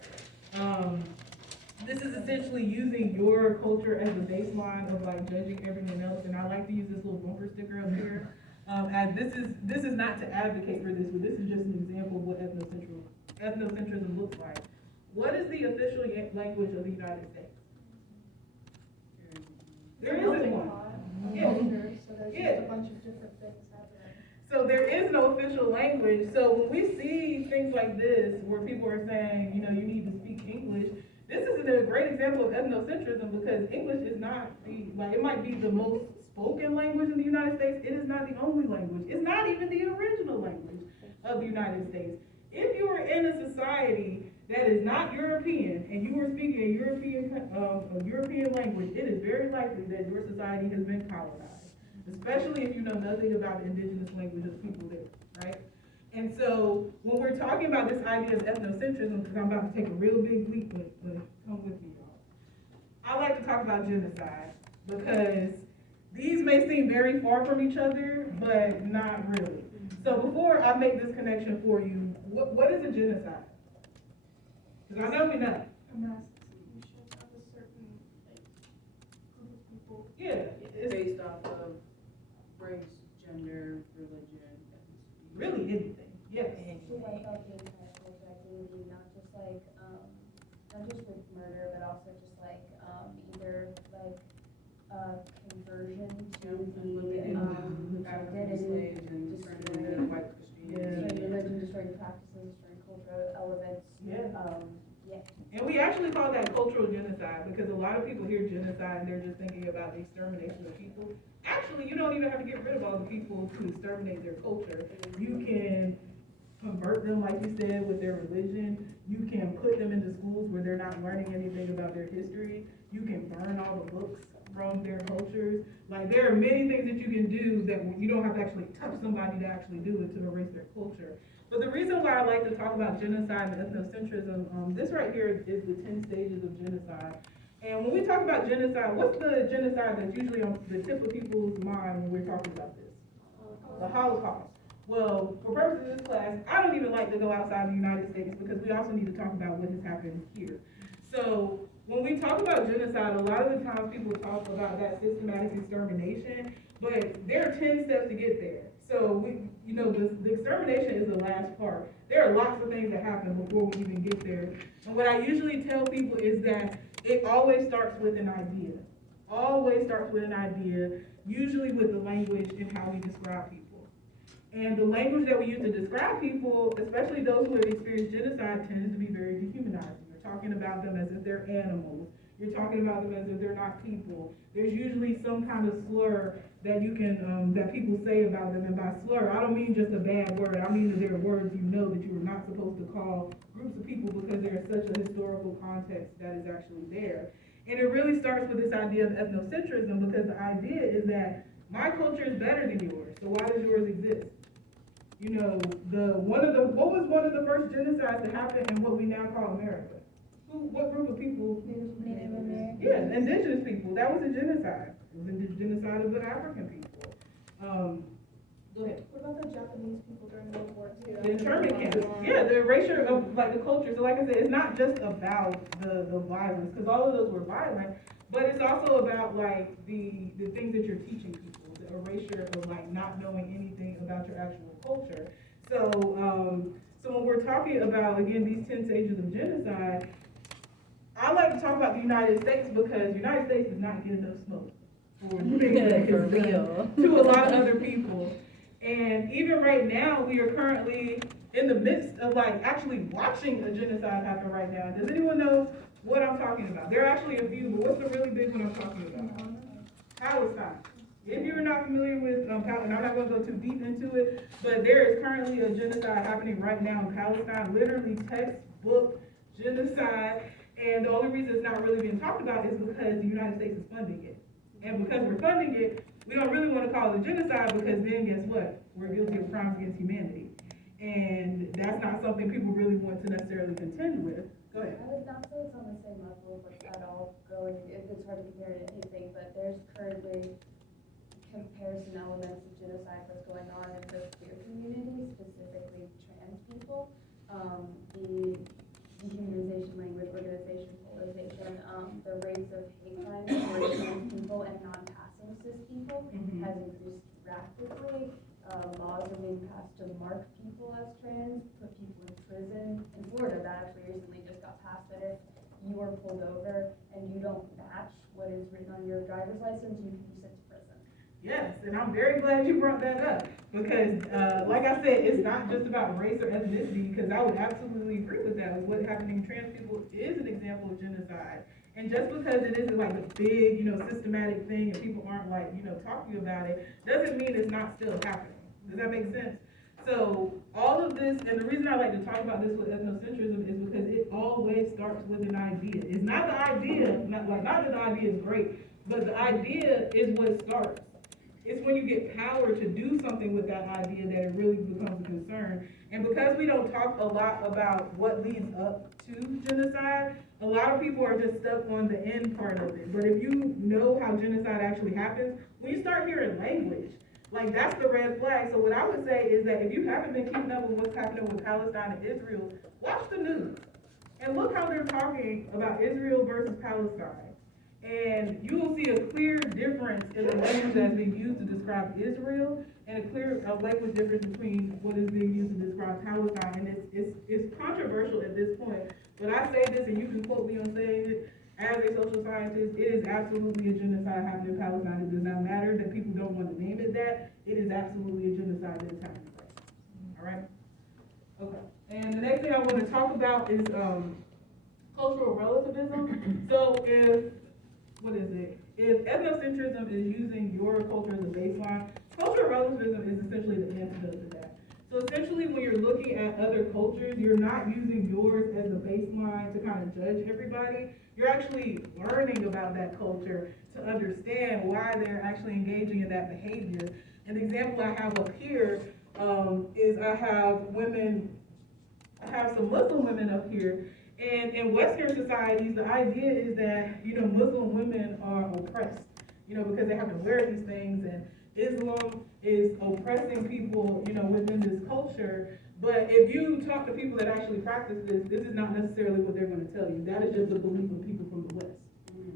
This is essentially using your culture as the baseline of like judging everyone else, and I like to use this little bumper sticker up here. As this is not to advocate for this, but this is just an example of what ethnocentrism looks like. What is the official language of the United States? There isn't one. Yeah. So there's just a bunch of different things happening. So there is no official language. So when we see things like this, where people are saying, you need to speak English, this is a great example of ethnocentrism because English is not it might be the most spoken language in the United States. It is not the only language. It's not even the original language of the United States. If you are in a society that is not European and you are speaking a European language, it is very likely that your society has been colonized, especially if you know nothing about the indigenous language of the people there, right? And so when we're talking about this idea of ethnocentrism, because I'm about to take a real big leap, but come with me, y'all. I like to talk about genocide because these may seem very far from each other, but not really. So before I make this connection for you, what is a genocide? Because I know we know. A mass execution of a certain group of people. Yeah. It's based off of race, gender, religion, ethnicity. Really anything. Yes. So what about the entire culture identity, not just like, not just with murder, but also just like, either like, conversion to the, African slaves and turning into white Christians. destroying religion, destroying practices, destroying cultural elements. Yeah. Yeah. And we actually call that cultural genocide because a lot of people hear genocide and they're just thinking about the extermination of people. Actually, you don't even have to get rid of all the people to exterminate their culture. You can convert them, like you said, with their religion. You can put them into schools where they're not learning anything about their history. You can burn all the books from their cultures. Like, there are many things that you can do that you don't have to actually touch somebody to actually do it to erase their culture. But the reason why I like to talk about genocide and ethnocentrism, this right here is the 10 stages of genocide. And when we talk about genocide, what's the genocide that's usually on the tip of people's mind when we're talking about this? The Holocaust. Well, for purposes of this class, I don't even like to go outside the United States because we also need to talk about what has happened here. So when we talk about genocide, a lot of the times people talk about that systematic extermination, but there are 10 steps to get there. So the extermination is the last part. There are lots of things that happen before we even get there. And what I usually tell people is that it always starts with an idea. Always starts with an idea, usually with the language and how we describe people. And the language that we use to describe people, especially those who have experienced genocide, tends to be very dehumanizing. You're talking about them as if they're animals. You're talking about them as if they're not people. There's usually some kind of slur that you can, that people say about them. And by slur, I don't mean just a bad word. I mean that there are words you know that you are not supposed to call groups of people because there is such a historical context that is actually there. And it really starts with this idea of ethnocentrism, because the idea is that my culture is better than yours, so why does yours exist? You know, what was one of the first genocides to happen in what we now call America? What group of people? Native Americans. Yeah, indigenous people. That was a genocide. It was a genocide of the African people. Go ahead. What about the Japanese people during World War II? The internment camps. Yeah, the erasure of like the culture. So like I said, it's not just about the violence, because all of those were violent, but it's also about like the things that you're teaching people, the erasure of like not knowing anything about your actual culture. So so when we're talking about, again, these 10 stages of genocide, I like to talk about the United States because the United States does not get enough smoke for things that it's done to a lot of other people. And even right now, we are currently in the midst of like actually watching a genocide happen right now. Does anyone know what I'm talking about? There are actually a few, but what's the really big one I'm talking about? Palestine. If you're not familiar with Palestine, I'm not going to go too deep into it, but there is currently a genocide happening right now in Palestine, literally textbook genocide. And the only reason it's not really being talked about is because the United States is funding it. And because we're funding it, we don't really want to call it genocide, because then guess what? We're guilty of crimes against humanity. And that's not something people really want to necessarily contend with. Go ahead. I would not say it's on the same level, but at all going, it's hard to compare it to anything, but there's currently comparison elements of genocide that's going on in the queer community, specifically trans people. The dehumanization, language, organization, polarization, the rates of hate crimes for trans people and non-passing cis people has increased rapidly. Laws are being passed to mark people as trans, put people in prison. In Florida, that actually recently just got passed, that if you are pulled over and you don't match what is written on your driver's license, you can be sent to prison. Yes, and I'm very glad you brought that up, because like I said, it's not just about race or ethnicity, because I would absolutely agree with that. What happening to trans people is an example of genocide. And just because it isn't like a big, systematic thing and people aren't like, talking about it, doesn't mean it's not still happening. Does that make sense? So all of this, and the reason I like to talk about this with ethnocentrism is because it always starts with an idea. It's not the idea, not that the idea is great, but the idea is what starts. It's when you get power to do something with that idea that it really becomes a concern. And because we don't talk a lot about what leads up to genocide, a lot of people are just stuck on the end part of it. But if you know how genocide actually happens, when you start hearing language, like that's the red flag. So what I would say is that if you haven't been keeping up with what's happening with Palestine and Israel, watch the news and look how they're talking about Israel versus Palestine. And you will see a clear difference in the language that's being used to describe Israel, and a clear language difference between what is being used to describe Palestine. And it's controversial at this point, but I say this, and you can quote me on saying it, as a social scientist, it is absolutely a genocide happening in Palestine. It does not matter that people don't want to name it that. It is absolutely a genocide that is happening right now. All right? Okay. And the next thing I want to talk about is cultural relativism. So if ethnocentrism is using your culture as a baseline, cultural relativism is essentially the antidote to that. So essentially, when you're looking at other cultures, you're not using yours as a baseline to kind of judge everybody. You're actually learning about that culture to understand why they're actually engaging in that behavior. An example I have up here is I have some Muslim women up here. And in Western societies, the idea is that, Muslim women are oppressed, because they have to wear these things, and Islam is oppressing people, within this culture. But if you talk to people that actually practice this is not necessarily what they're going to tell you. That is just the belief of people from the West.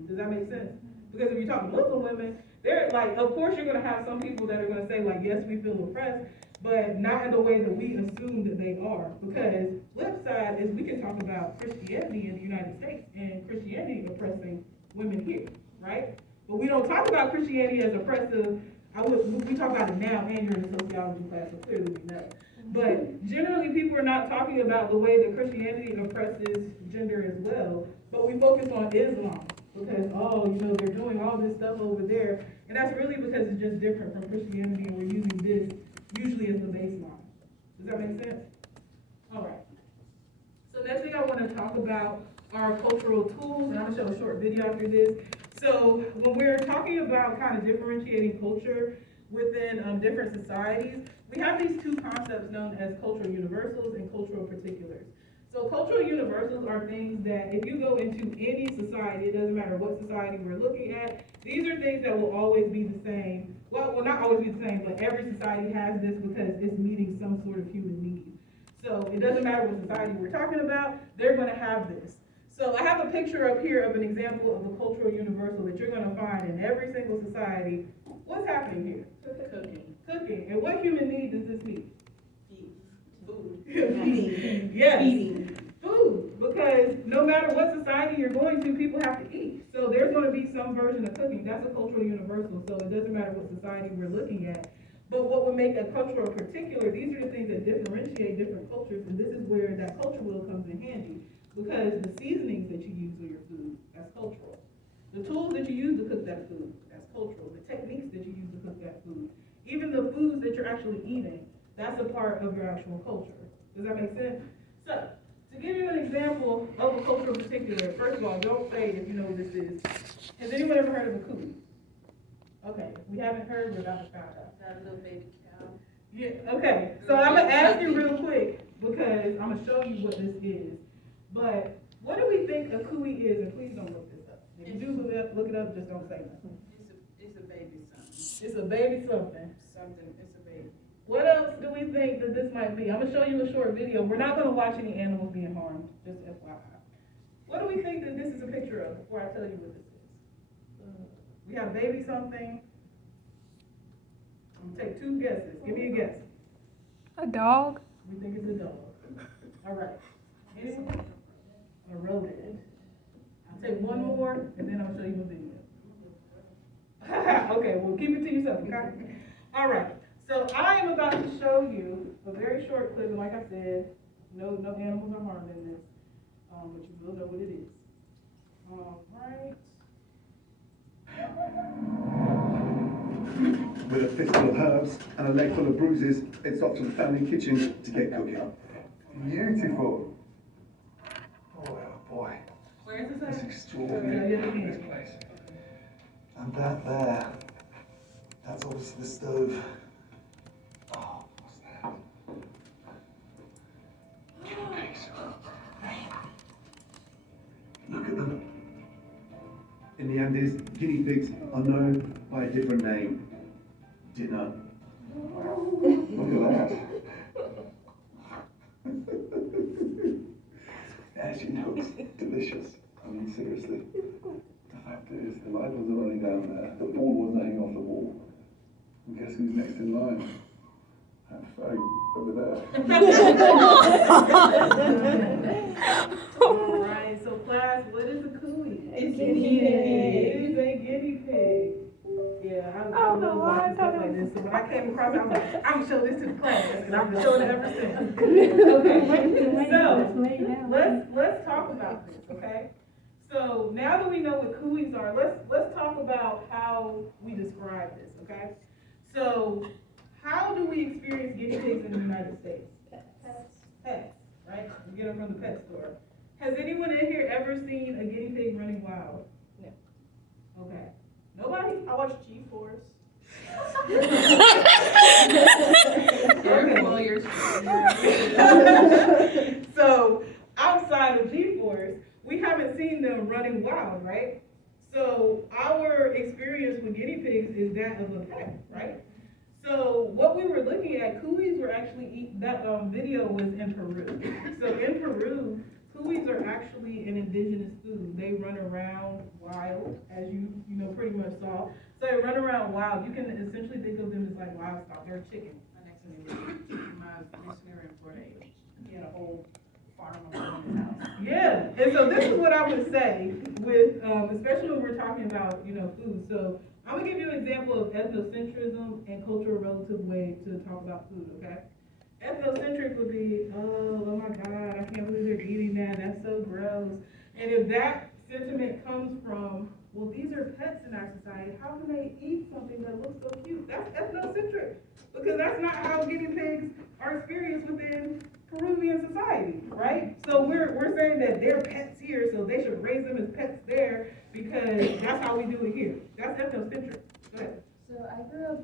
Does that make sense? Because if you talk to Muslim women, they're like, of course you're going to have some people that are going to say, like, yes, we feel oppressed. but not in the way that we assume that they are. Because flip side is we can talk about Christianity in the United States and Christianity oppressing women here, right? But we don't talk about Christianity as oppressive. We talk about it now, and you're in the sociology class, so clearly we know. But generally, people are not talking about the way that Christianity oppresses gender as well. But we focus on Islam because, they're doing all this stuff over there. And that's really because it's just different from Christianity, and we're using this usually as the baseline. Does that make sense? All right. So next thing I want to talk about are cultural tools, and I'm going to show a short video after this. So when we're talking about kind of differentiating culture within different societies, we have these two concepts known as cultural universals and cultural particulars. So cultural universals are things that if you go into any society, it doesn't matter what society we're looking at, these are things that will always be the same. Well, not always be the same, but every society has this because it's meeting some sort of human need. So it doesn't matter what society we're talking about, they're going to have this. So I have a picture up here of an example of a cultural universal that you're going to find in every single society. What's happening here? Cooking. Cooking. And what human need does this meet? Food. Feeding. Yes. Feeding. Food. Because no matter what society you're going to, people have to eat. So there's going to be some version of cooking. That's a cultural universal. So it doesn't matter what society we're looking at. But what would make a cultural particular, these are the things that differentiate different cultures. And this is where that culture wheel comes in handy. Because the seasonings that you use with your food, that's cultural. The tools that you use to cook that food, that's cultural. The techniques that you use to cook that food. Even the foods that you're actually eating, that's a part of your actual culture. Does that make sense? So, to give you an example of a cultural particular, first of all, don't say if you know what this is. Has anyone ever heard of a cooey? Okay, if we haven't heard, we're about to find out. That little baby cow. Yeah, okay. So I'm going to ask you real quick because I'm going to show you what this is. But what do we think a cooey is? And please don't look this up. If you do look it up, just don't say nothing. It's a baby something. It's a baby something. It's a baby. What else do we think that this might be? I'm going to show you a short video. We're not going to watch any animals being harmed, just FYI. What do we think that this is a picture of before I tell you what this is? We have baby something. I'm going to take two guesses. Give me a guess. A dog? We think it's a dog. All right. Anyone? A rodent. I'll take one more, and then I'll show you a video. Okay, well, keep it to yourself, okay? All right. So I am about to show you a very short clip, and like I said, no animals are harmed in this, but you will know what it is. All right. With a fistful of herbs and a leg full of bruises, it's off to the family kitchen to get cooking. Beautiful. Oh boy. Where is this That's at? extraordinary, this place. And that there, that's obviously the stove. Oh, what's that? Guinea pigs. Look at them. In the Andes, guinea pigs are known by a different name. Dinner. Look at that. Actually looks delicious. I mean, seriously. The fact is, the light wasn't running down there, the ball wasn't hanging off the wall. And guess who's next in line? That fag over there. All right, so class, what is a cooey? It's a guinea pig. It is a guinea pig. Yeah, I love watching stuff like this. So when I came across it, I was like, I'm gonna show this to the class, and I've been showing it ever since. Okay, so let's talk about this, okay? So now that we know what cooeys are, let's talk about how we describe this, okay? So how do we experience guinea pigs in the United States? Pets, right? We get them from the pet store. Has anyone in here ever seen a guinea pig running wild? No. Okay. Nobody? I watched G-Force. So outside of G-Force, we haven't seen them running wild, right? So our experience with guinea pigs is that of a pet, right? So what we were looking at, cooeys were actually, that video was in Peru. So in Peru, cooeys are actually an indigenous food. They run around wild, as you pretty much saw. So they run around wild. You can essentially think of them as like livestock. They're chickens. And so this is what I would say with, especially when we're talking about, food. So I'm gonna give you an example of ethnocentrism and cultural relative way to talk about food, okay? Ethnocentric would be, oh my God, I can't believe they're eating that. That's so gross. And if that sentiment comes from, well, these are pets in our society, how can they eat something that looks so cute? That's ethnocentric, because that's not how guinea pigs are experienced within Peruvian society, right? So we're saying that they're pets here, so they should raise them as pets there, because that's how we do it here. That's ethnocentric. Go ahead. So I grew up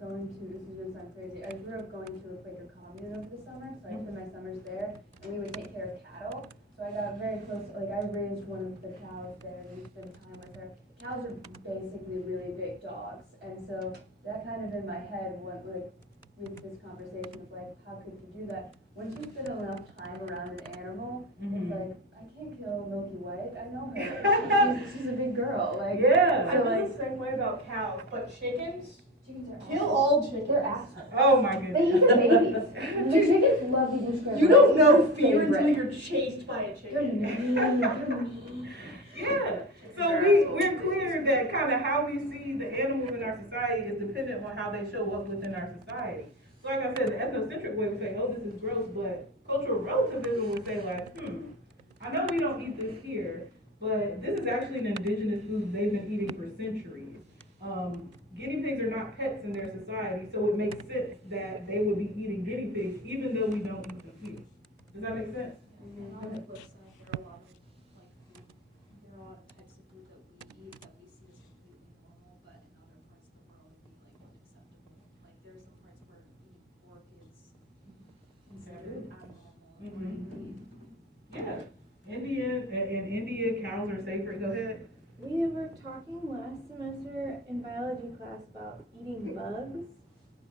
going to, this is gonna sound crazy, I grew up going to a Quaker commune over the summer, so I spent my summers there, and we would take care of cattle. So I got very close, like I raised one of the cows there, and we spent time with her. Cows are basically really big dogs, and so that kind of in my head went like, with this conversation of like, how could you do that? Once you spend enough time around an animal, it's like, I can't kill Milky White, I know her, she's a big girl, like. Yeah. I So feel like, the same way about cows, but chickens, chickens are kill awesome. all chickens. They're assholes. Oh my They goodness. eat the babies. The chickens love eating scrambled You don't eggs. know It's fear favorite. until you're chased by a They're chicken. mean, they're mean. Yeah. So we're clear that kind of how we see the animals in our society is dependent on how they show up within our society. So like I said, the ethnocentric way would say, oh, this is gross, but cultural relativism would say like, I know we don't eat this here, but this is actually an indigenous food they've been eating for centuries. Guinea pigs are not pets in their society, so it makes sense that they would be eating guinea pigs even though we don't eat them here. Does that make sense? And on the flip side, there are a lot of like food, there are a lot of types of food that we eat that we see as completely normal, but in other parts of the world be like unacceptable. Like there are some parts where eating pork is considered abnormal or indeed. Yeah. In India, cows are sacred. Go ahead. We were talking last semester in biology class about eating bugs.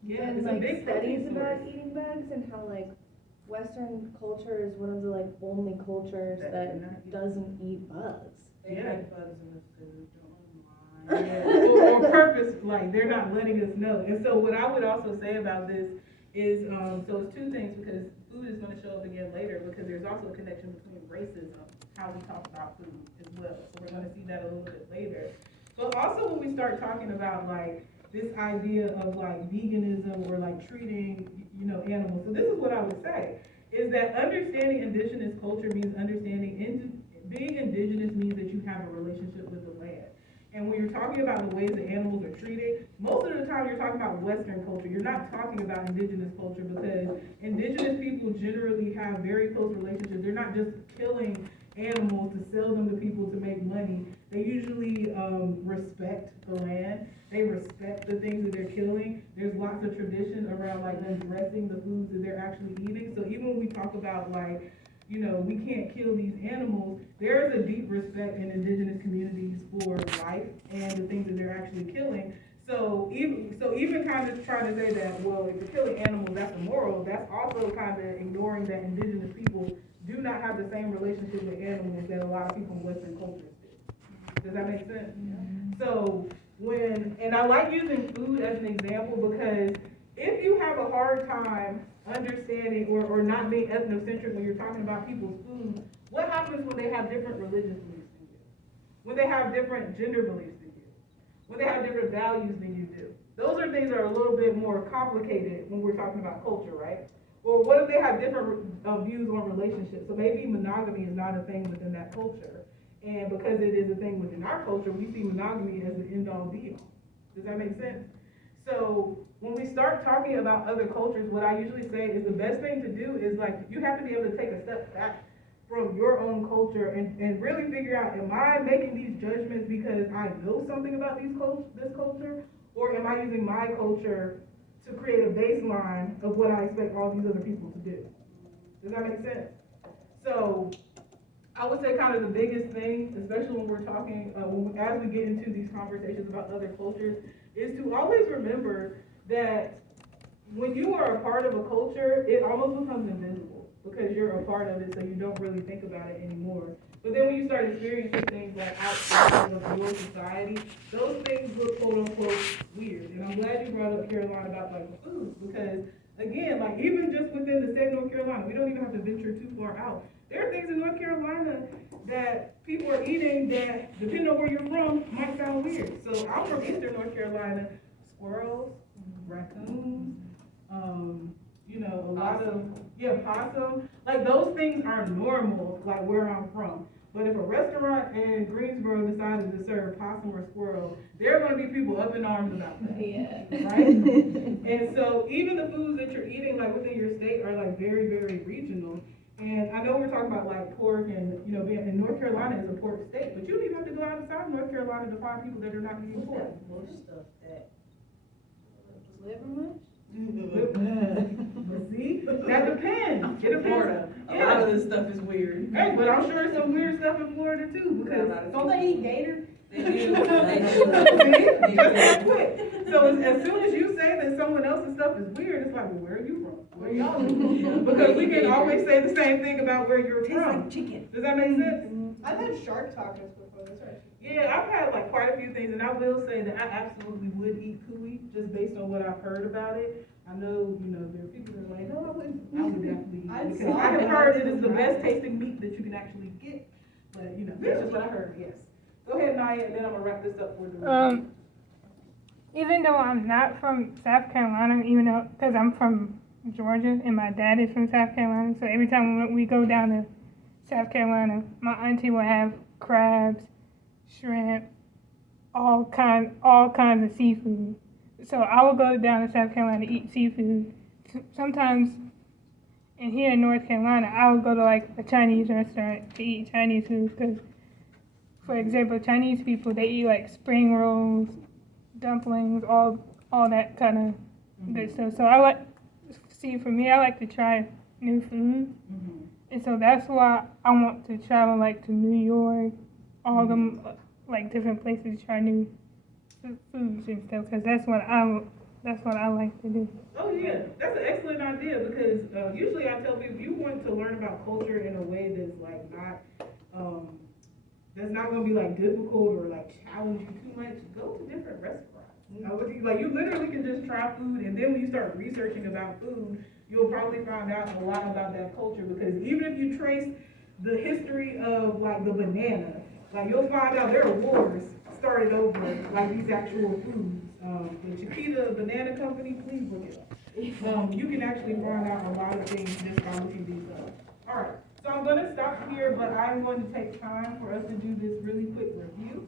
Yeah, And it's a like big studies protein about source. eating bugs and how like Western culture is one of the like only cultures That that do not eat doesn't eat bugs. They Yeah. make bugs in the food, don't lie. Yeah, or purpose, like they're not letting us know. And so what I would also say about this is, so it's two things, because food is going to show up again later, because there's also a connection between racism, how we talk about food as well. So we're going to see that a little bit later. But also when we start talking about like this idea of like veganism or like treating, animals. So this is what I would say, is that understanding indigenous culture means being indigenous means that you have a relationship with the land. And when you're talking about the ways that animals are treated, most of the time you're talking about Western culture. You're not talking about indigenous culture, because indigenous people generally have very close relationships. They're not just killing animals to sell them to people to make money. They usually respect the land. They respect the things that they're killing. There's lots of tradition around like them dressing the foods that they're actually eating. So even when we talk about like, we can't kill these animals, there is a deep respect in indigenous communities for life and the things that they're actually killing. So even kind of trying to say that, well, if you're killing animals, that's immoral, that's also kind of ignoring that indigenous people do not have the same relationship with animals that a lot of people in Western cultures do. Does that make sense? Mm-hmm. So and I like using food as an example, because if you have a hard time understanding or not being ethnocentric when you're talking about people's food, what happens when they have different religious beliefs than you? When they have different gender beliefs than you? When they have different values than you do? Those are things that are a little bit more complicated when we're talking about culture, right? Or what if they have different views on relationships? So maybe monogamy is not a thing within that culture. And because it is a thing within our culture, we see monogamy as the end-all be-all. Does that make sense? So when we start talking about other cultures, what I usually say is the best thing to do is like, you have to be able to take a step back from your own culture and really figure out, am I making these judgments because I know something about this culture, or am I using my culture to create a baseline of what I expect all these other people to do? Does that make sense? So I would say kind of the biggest thing, especially when we're talking, as we get into these conversations about other cultures, is to always remember that when you are a part of a culture, it almost becomes invisible because you're a part of it, so you don't really think about it anymore. But then when you start experiencing things like outside of your society, those things look quote unquote weird. And I'm glad you brought up Carolina about like the food, because again, like even just within the state of North Carolina, we don't even have to venture too far out. There are things in North Carolina that people are eating that, depending on where you're from, might sound weird. So I'm from Eastern North Carolina. Squirrels, raccoons, you know, a lot of, possum. Like, those things are normal, like, where I'm from. But if a restaurant in Greensboro decided to serve possum or squirrel, there are going to be people up in arms about that. Yeah. Right? And so even the foods that you're eating, like, within your state are, like, very, very regional. And I know we're talking about, like, pork and, you know, being in North Carolina is a pork state, but you don't even have to go outside North Carolina to find people that are not eating pork. Most stuff that. Liver much? But see, that depends. It depends. Florida, a lot of this stuff is weird. Hey, but I'm sure there's some weird stuff in Florida too, because Don't they eat gator? They do. see, just that quick. So as soon as you say that someone else's stuff is weird, it's like, well, where are you from? Where y'all from? Because we can always say the same thing about where you're from. Chicken. Does that make sense? I've had shark tacos before, that's right. Yeah, I've had like quite a few things, and I will say that I absolutely would eat cuy just based on what I've heard about it. I know, you know, there are people that are like, no, I wouldn't. I would definitely eat it because I have heard it is the best tasting meat that you can actually get. But you know, that's just what I heard. Yes. Go ahead, Naiya, and then I'm gonna wrap this up for the. Even though I'm not from South Carolina, even though, because I'm from Georgia and my dad is from South Carolina, so every time we go down to South Carolina, my auntie will have crabs, shrimp, all kinds of seafood. So I will go down to South Carolina to eat seafood. Sometimes, and here in North Carolina, I would go to like a Chinese restaurant to eat Chinese food because, for example, Chinese people, they eat like spring rolls, dumplings, all that kind of good stuff. So for me, I like to try new food. And so that's why I want to travel like to New York, all them like different places to try new foods and stuff, because that's what I like to do. Oh yeah, that's an excellent idea because usually I tell people you want to learn about culture in a way that's like not that's not going to be like difficult or like challenge you too much. Go to different restaurants. Like you literally can just try food, and then when you start researching about food, you'll probably find out a lot about that culture, because even if you trace the history of like the banana, like you'll find out there are wars started over like these actual foods. The Chiquita Banana Company, please look it up. You can actually find out a lot of things just by looking these up. All right, so I'm going to stop here, but I'm going to take time for us to do this really quick review.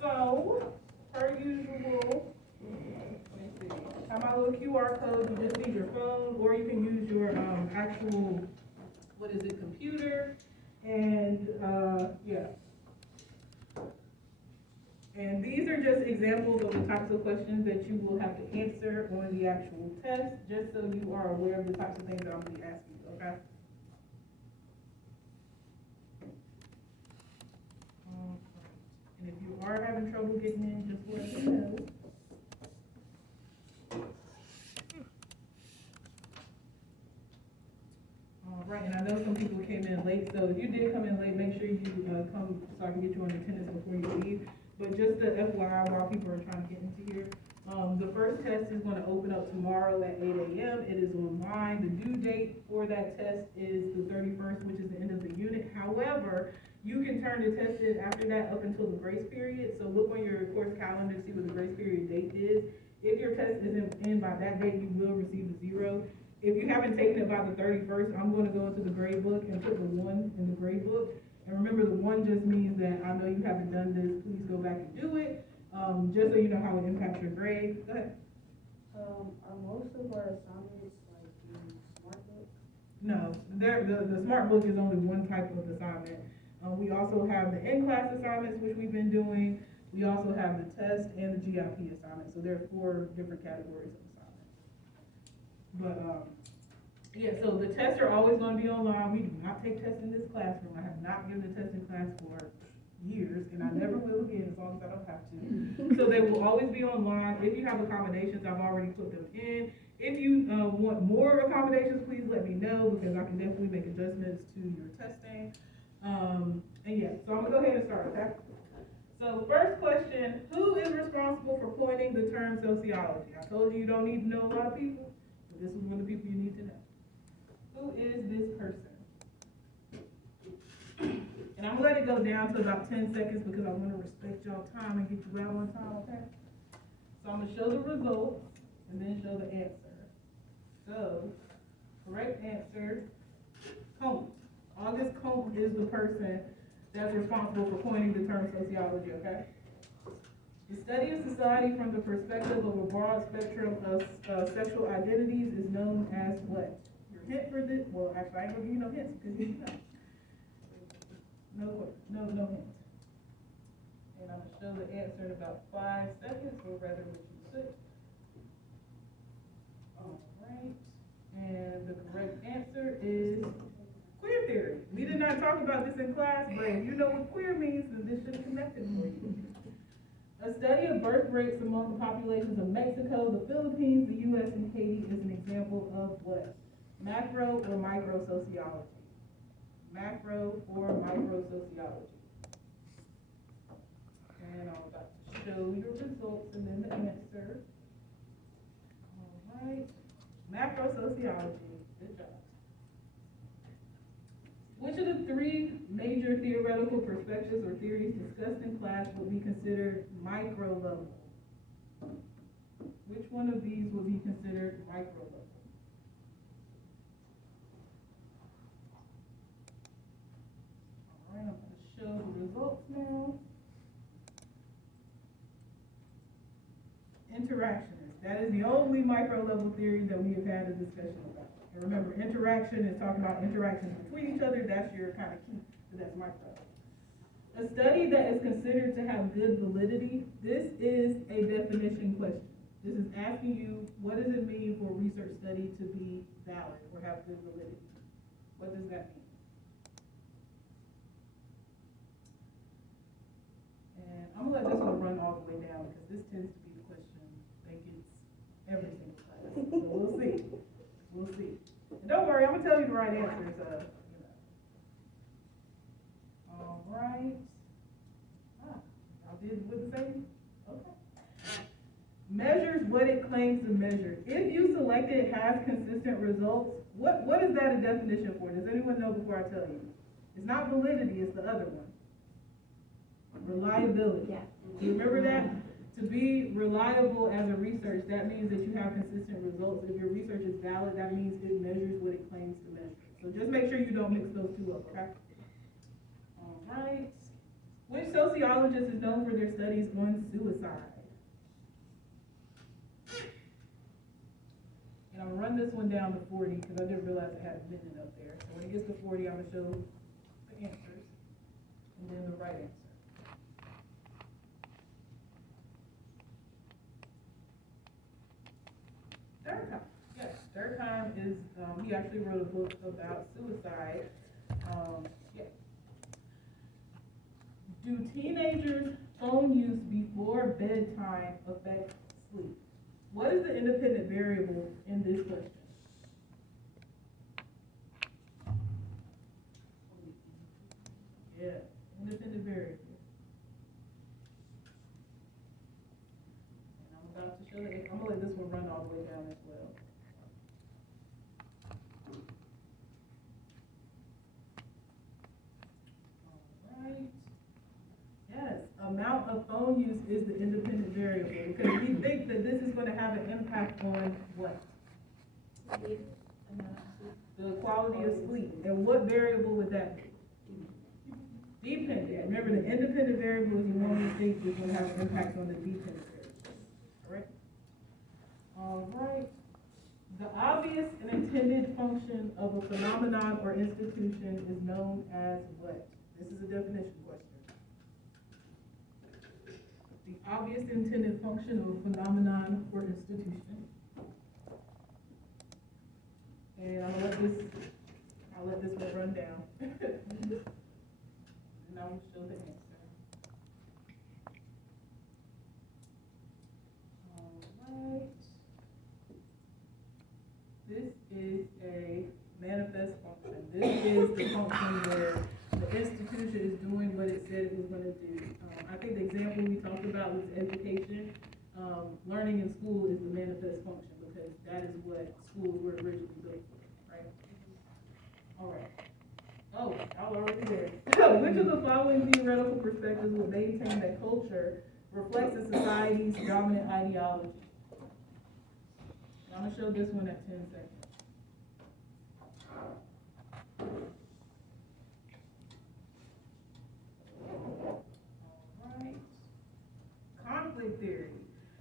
So, per usual, have my little QR code. You just need your phone, or you can use your actual, computer, and yeah. And these are just examples of the types of questions that you will have to answer on the actual test, just so you are aware of the types of things that I'm going to be asking you, okay? And if you are having trouble getting in, just let me know. All right, and I know some people came in late, so if you did come in late, make sure you come so I can get you on attendance before you leave. But just to FYI, while people are trying to get into here, the first test is going to open up tomorrow at 8 a.m. It is online. The due date for that test is the 31st, which is the end of the unit. However, you can turn the test in after that up until the grace period. So look on your course calendar to see what the grace period date is. If your test isn't in by that date, you will receive a 0. If you haven't taken it by the 31st, I'm going to go into the grade book and put the 1 in the grade book. And remember, the 1 just means that I know you haven't done this, please go back and do it, just so you know how it impacts your grade. Go ahead. Are most of our assignments like in smart book? No, the smart book is only one type of assignment. We also have the in-class assignments, which we've been doing. We also have the test and the GIP assignment. So there are 4 different categories of assignments. But yeah, so the tests are always going to be online. We do not take tests in this classroom. I have not given a test in class for years, and I never will again as long as I don't have to. So they will always be online. If you have accommodations, I've already put them in. If you want more accommodations, please let me know, because I can definitely make adjustments to your testing. And yeah, so I'm going to go ahead and start, okay? So first question, who is responsible for coining the term sociology? I told you you don't need to know a lot of people, but this is one of the people you need to know. Who is this person? And I I'm gonna let it go down to about 10 seconds because I wanna respect y'all time and get you out on time, okay? So I'm gonna show the results and then show the answer. So, correct answer, Comte. August Comte is the person that's responsible for coining the term sociology, okay? The study of society from the perspective of a broad spectrum of sexual identities is known as what? Your hint for this, well, actually, I ain't gonna give you no hints because you know. No hint. And I'm gonna show the answer in about 5 seconds, or rather what you said. All right, and the correct answer is queer theory. We did not talk about this in class, but if you know what queer means, then this should have connected for you. A study of birth rates among the populations of Mexico, the Philippines, the U.S., and Haiti is an example of what? Macro or micro sociology? Macro or micro sociology? And I'm about to show your results and then the answer. All right. Macro sociology. Good job. Which of the 3 major theoretical perspectives or theories discussed in class would be considered micro level? Which one of these would be considered micro level? All right, I'm going to show the results now. Interactionist. That is the only micro level theory that we have had a discussion about. And remember, interaction is talking about interactions between each other. That's your kind of key. So that's micro. A study that is considered to have good validity. This is a definition question. This is asking you, what does it mean for a research study to be valid or have good validity? What does that mean? And I'm gonna let this one run all the way down because this tends to be the question that gets every single class. So we'll see. We'll see. And don't worry, I'm gonna tell you the right answers. All right. Y'all did with the same? Okay. Measures what it claims to measure. If you select it has consistent results, what is that a definition for? Does anyone know before I tell you? It's not validity, it's the other one. Reliability. Yeah. Do you remember that? To be reliable as a research, that means that you have consistent results. If your research is valid, that means it measures what it claims to measure. So just make sure you don't mix those two up, okay? All right. Which sociologist is known for their studies on suicide? And I'll run this one down to 40 because I didn't realize I had a minute up there. So when it gets to 40, I'm going to show the answers and then the right answer. Durkheim. Yes, Durkheim is, he actually wrote a book about suicide. Yeah. Do teenagers' phone use before bedtime affect sleep? What is the independent variable in this question? Yeah, independent variable. And I'm about to show that. I'm gonna let this one run all the way down as well. All right. Yes, amount of phone use is the independent variable because we think that this is going to have an impact on what? Sleep. The quality of sleep. And what variable would that be? Dependent. Remember, the independent variable is the one we think is going to have an impact on the dependent variable. Correct? All right. The obvious and intended function of a phenomenon or institution is known as what? This is a definition question. The obvious intended function of a phenomenon or institution. And I'll let this one run down. And I will show the answer. All right. This is a manifest function. This is the function where the institution is doing what it said it was going to do. I think the example we talked about was education. Learning in school is the manifest function because that is what schools were originally built for, right? All right. Oh, y'all already there. Which of the following theoretical perspectives would maintain that culture reflects a society's dominant ideology? I'm gonna show this one at 10 seconds. Alright. Conflict theory.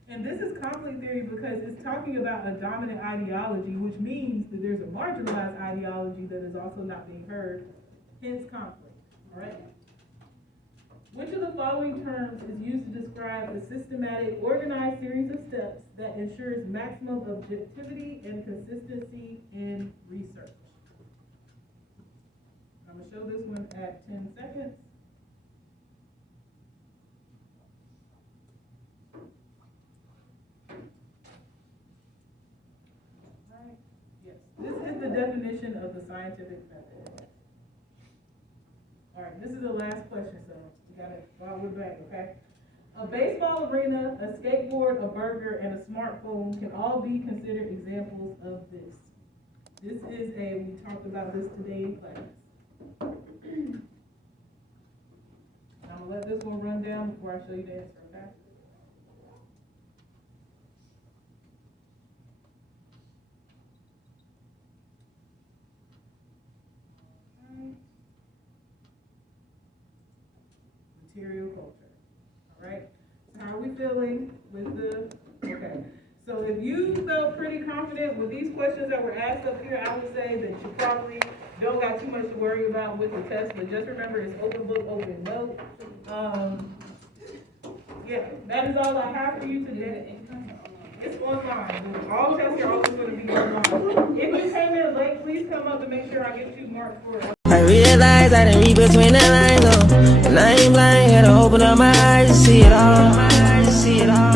And this is conflict theory because it's talking about a dominant ideology, which means that there's a marginalized ideology that is also not being heard, hence conflict. Alright? Which of the following terms is used to describe a systematic, organized series of steps that ensures maximum objectivity and consistency in research? I'm going to show this one at 10 seconds. Right. Yes, this is the definition of the scientific method. All right, this is the last question, so we got it while we're back, okay? A baseball arena, a skateboard, a burger, and a smartphone can all be considered examples of this. This is we talked about this today in class. I'm gonna let this one run down before I show you the answer, okay? Material culture. All right. So how are we feeling with okay. So if you felt pretty confident with these questions that were asked up here, I would say that you probably don't got too much to worry about with the test, but just remember it's open book, open note. Yeah, that is all I have for you today. It's online. All tests are always going to be online. If you came in late, please come up and make sure I get you marked for it. I realize I didn't read between the lines, oh. And I ain't blind, had to open up my eyes to see it all.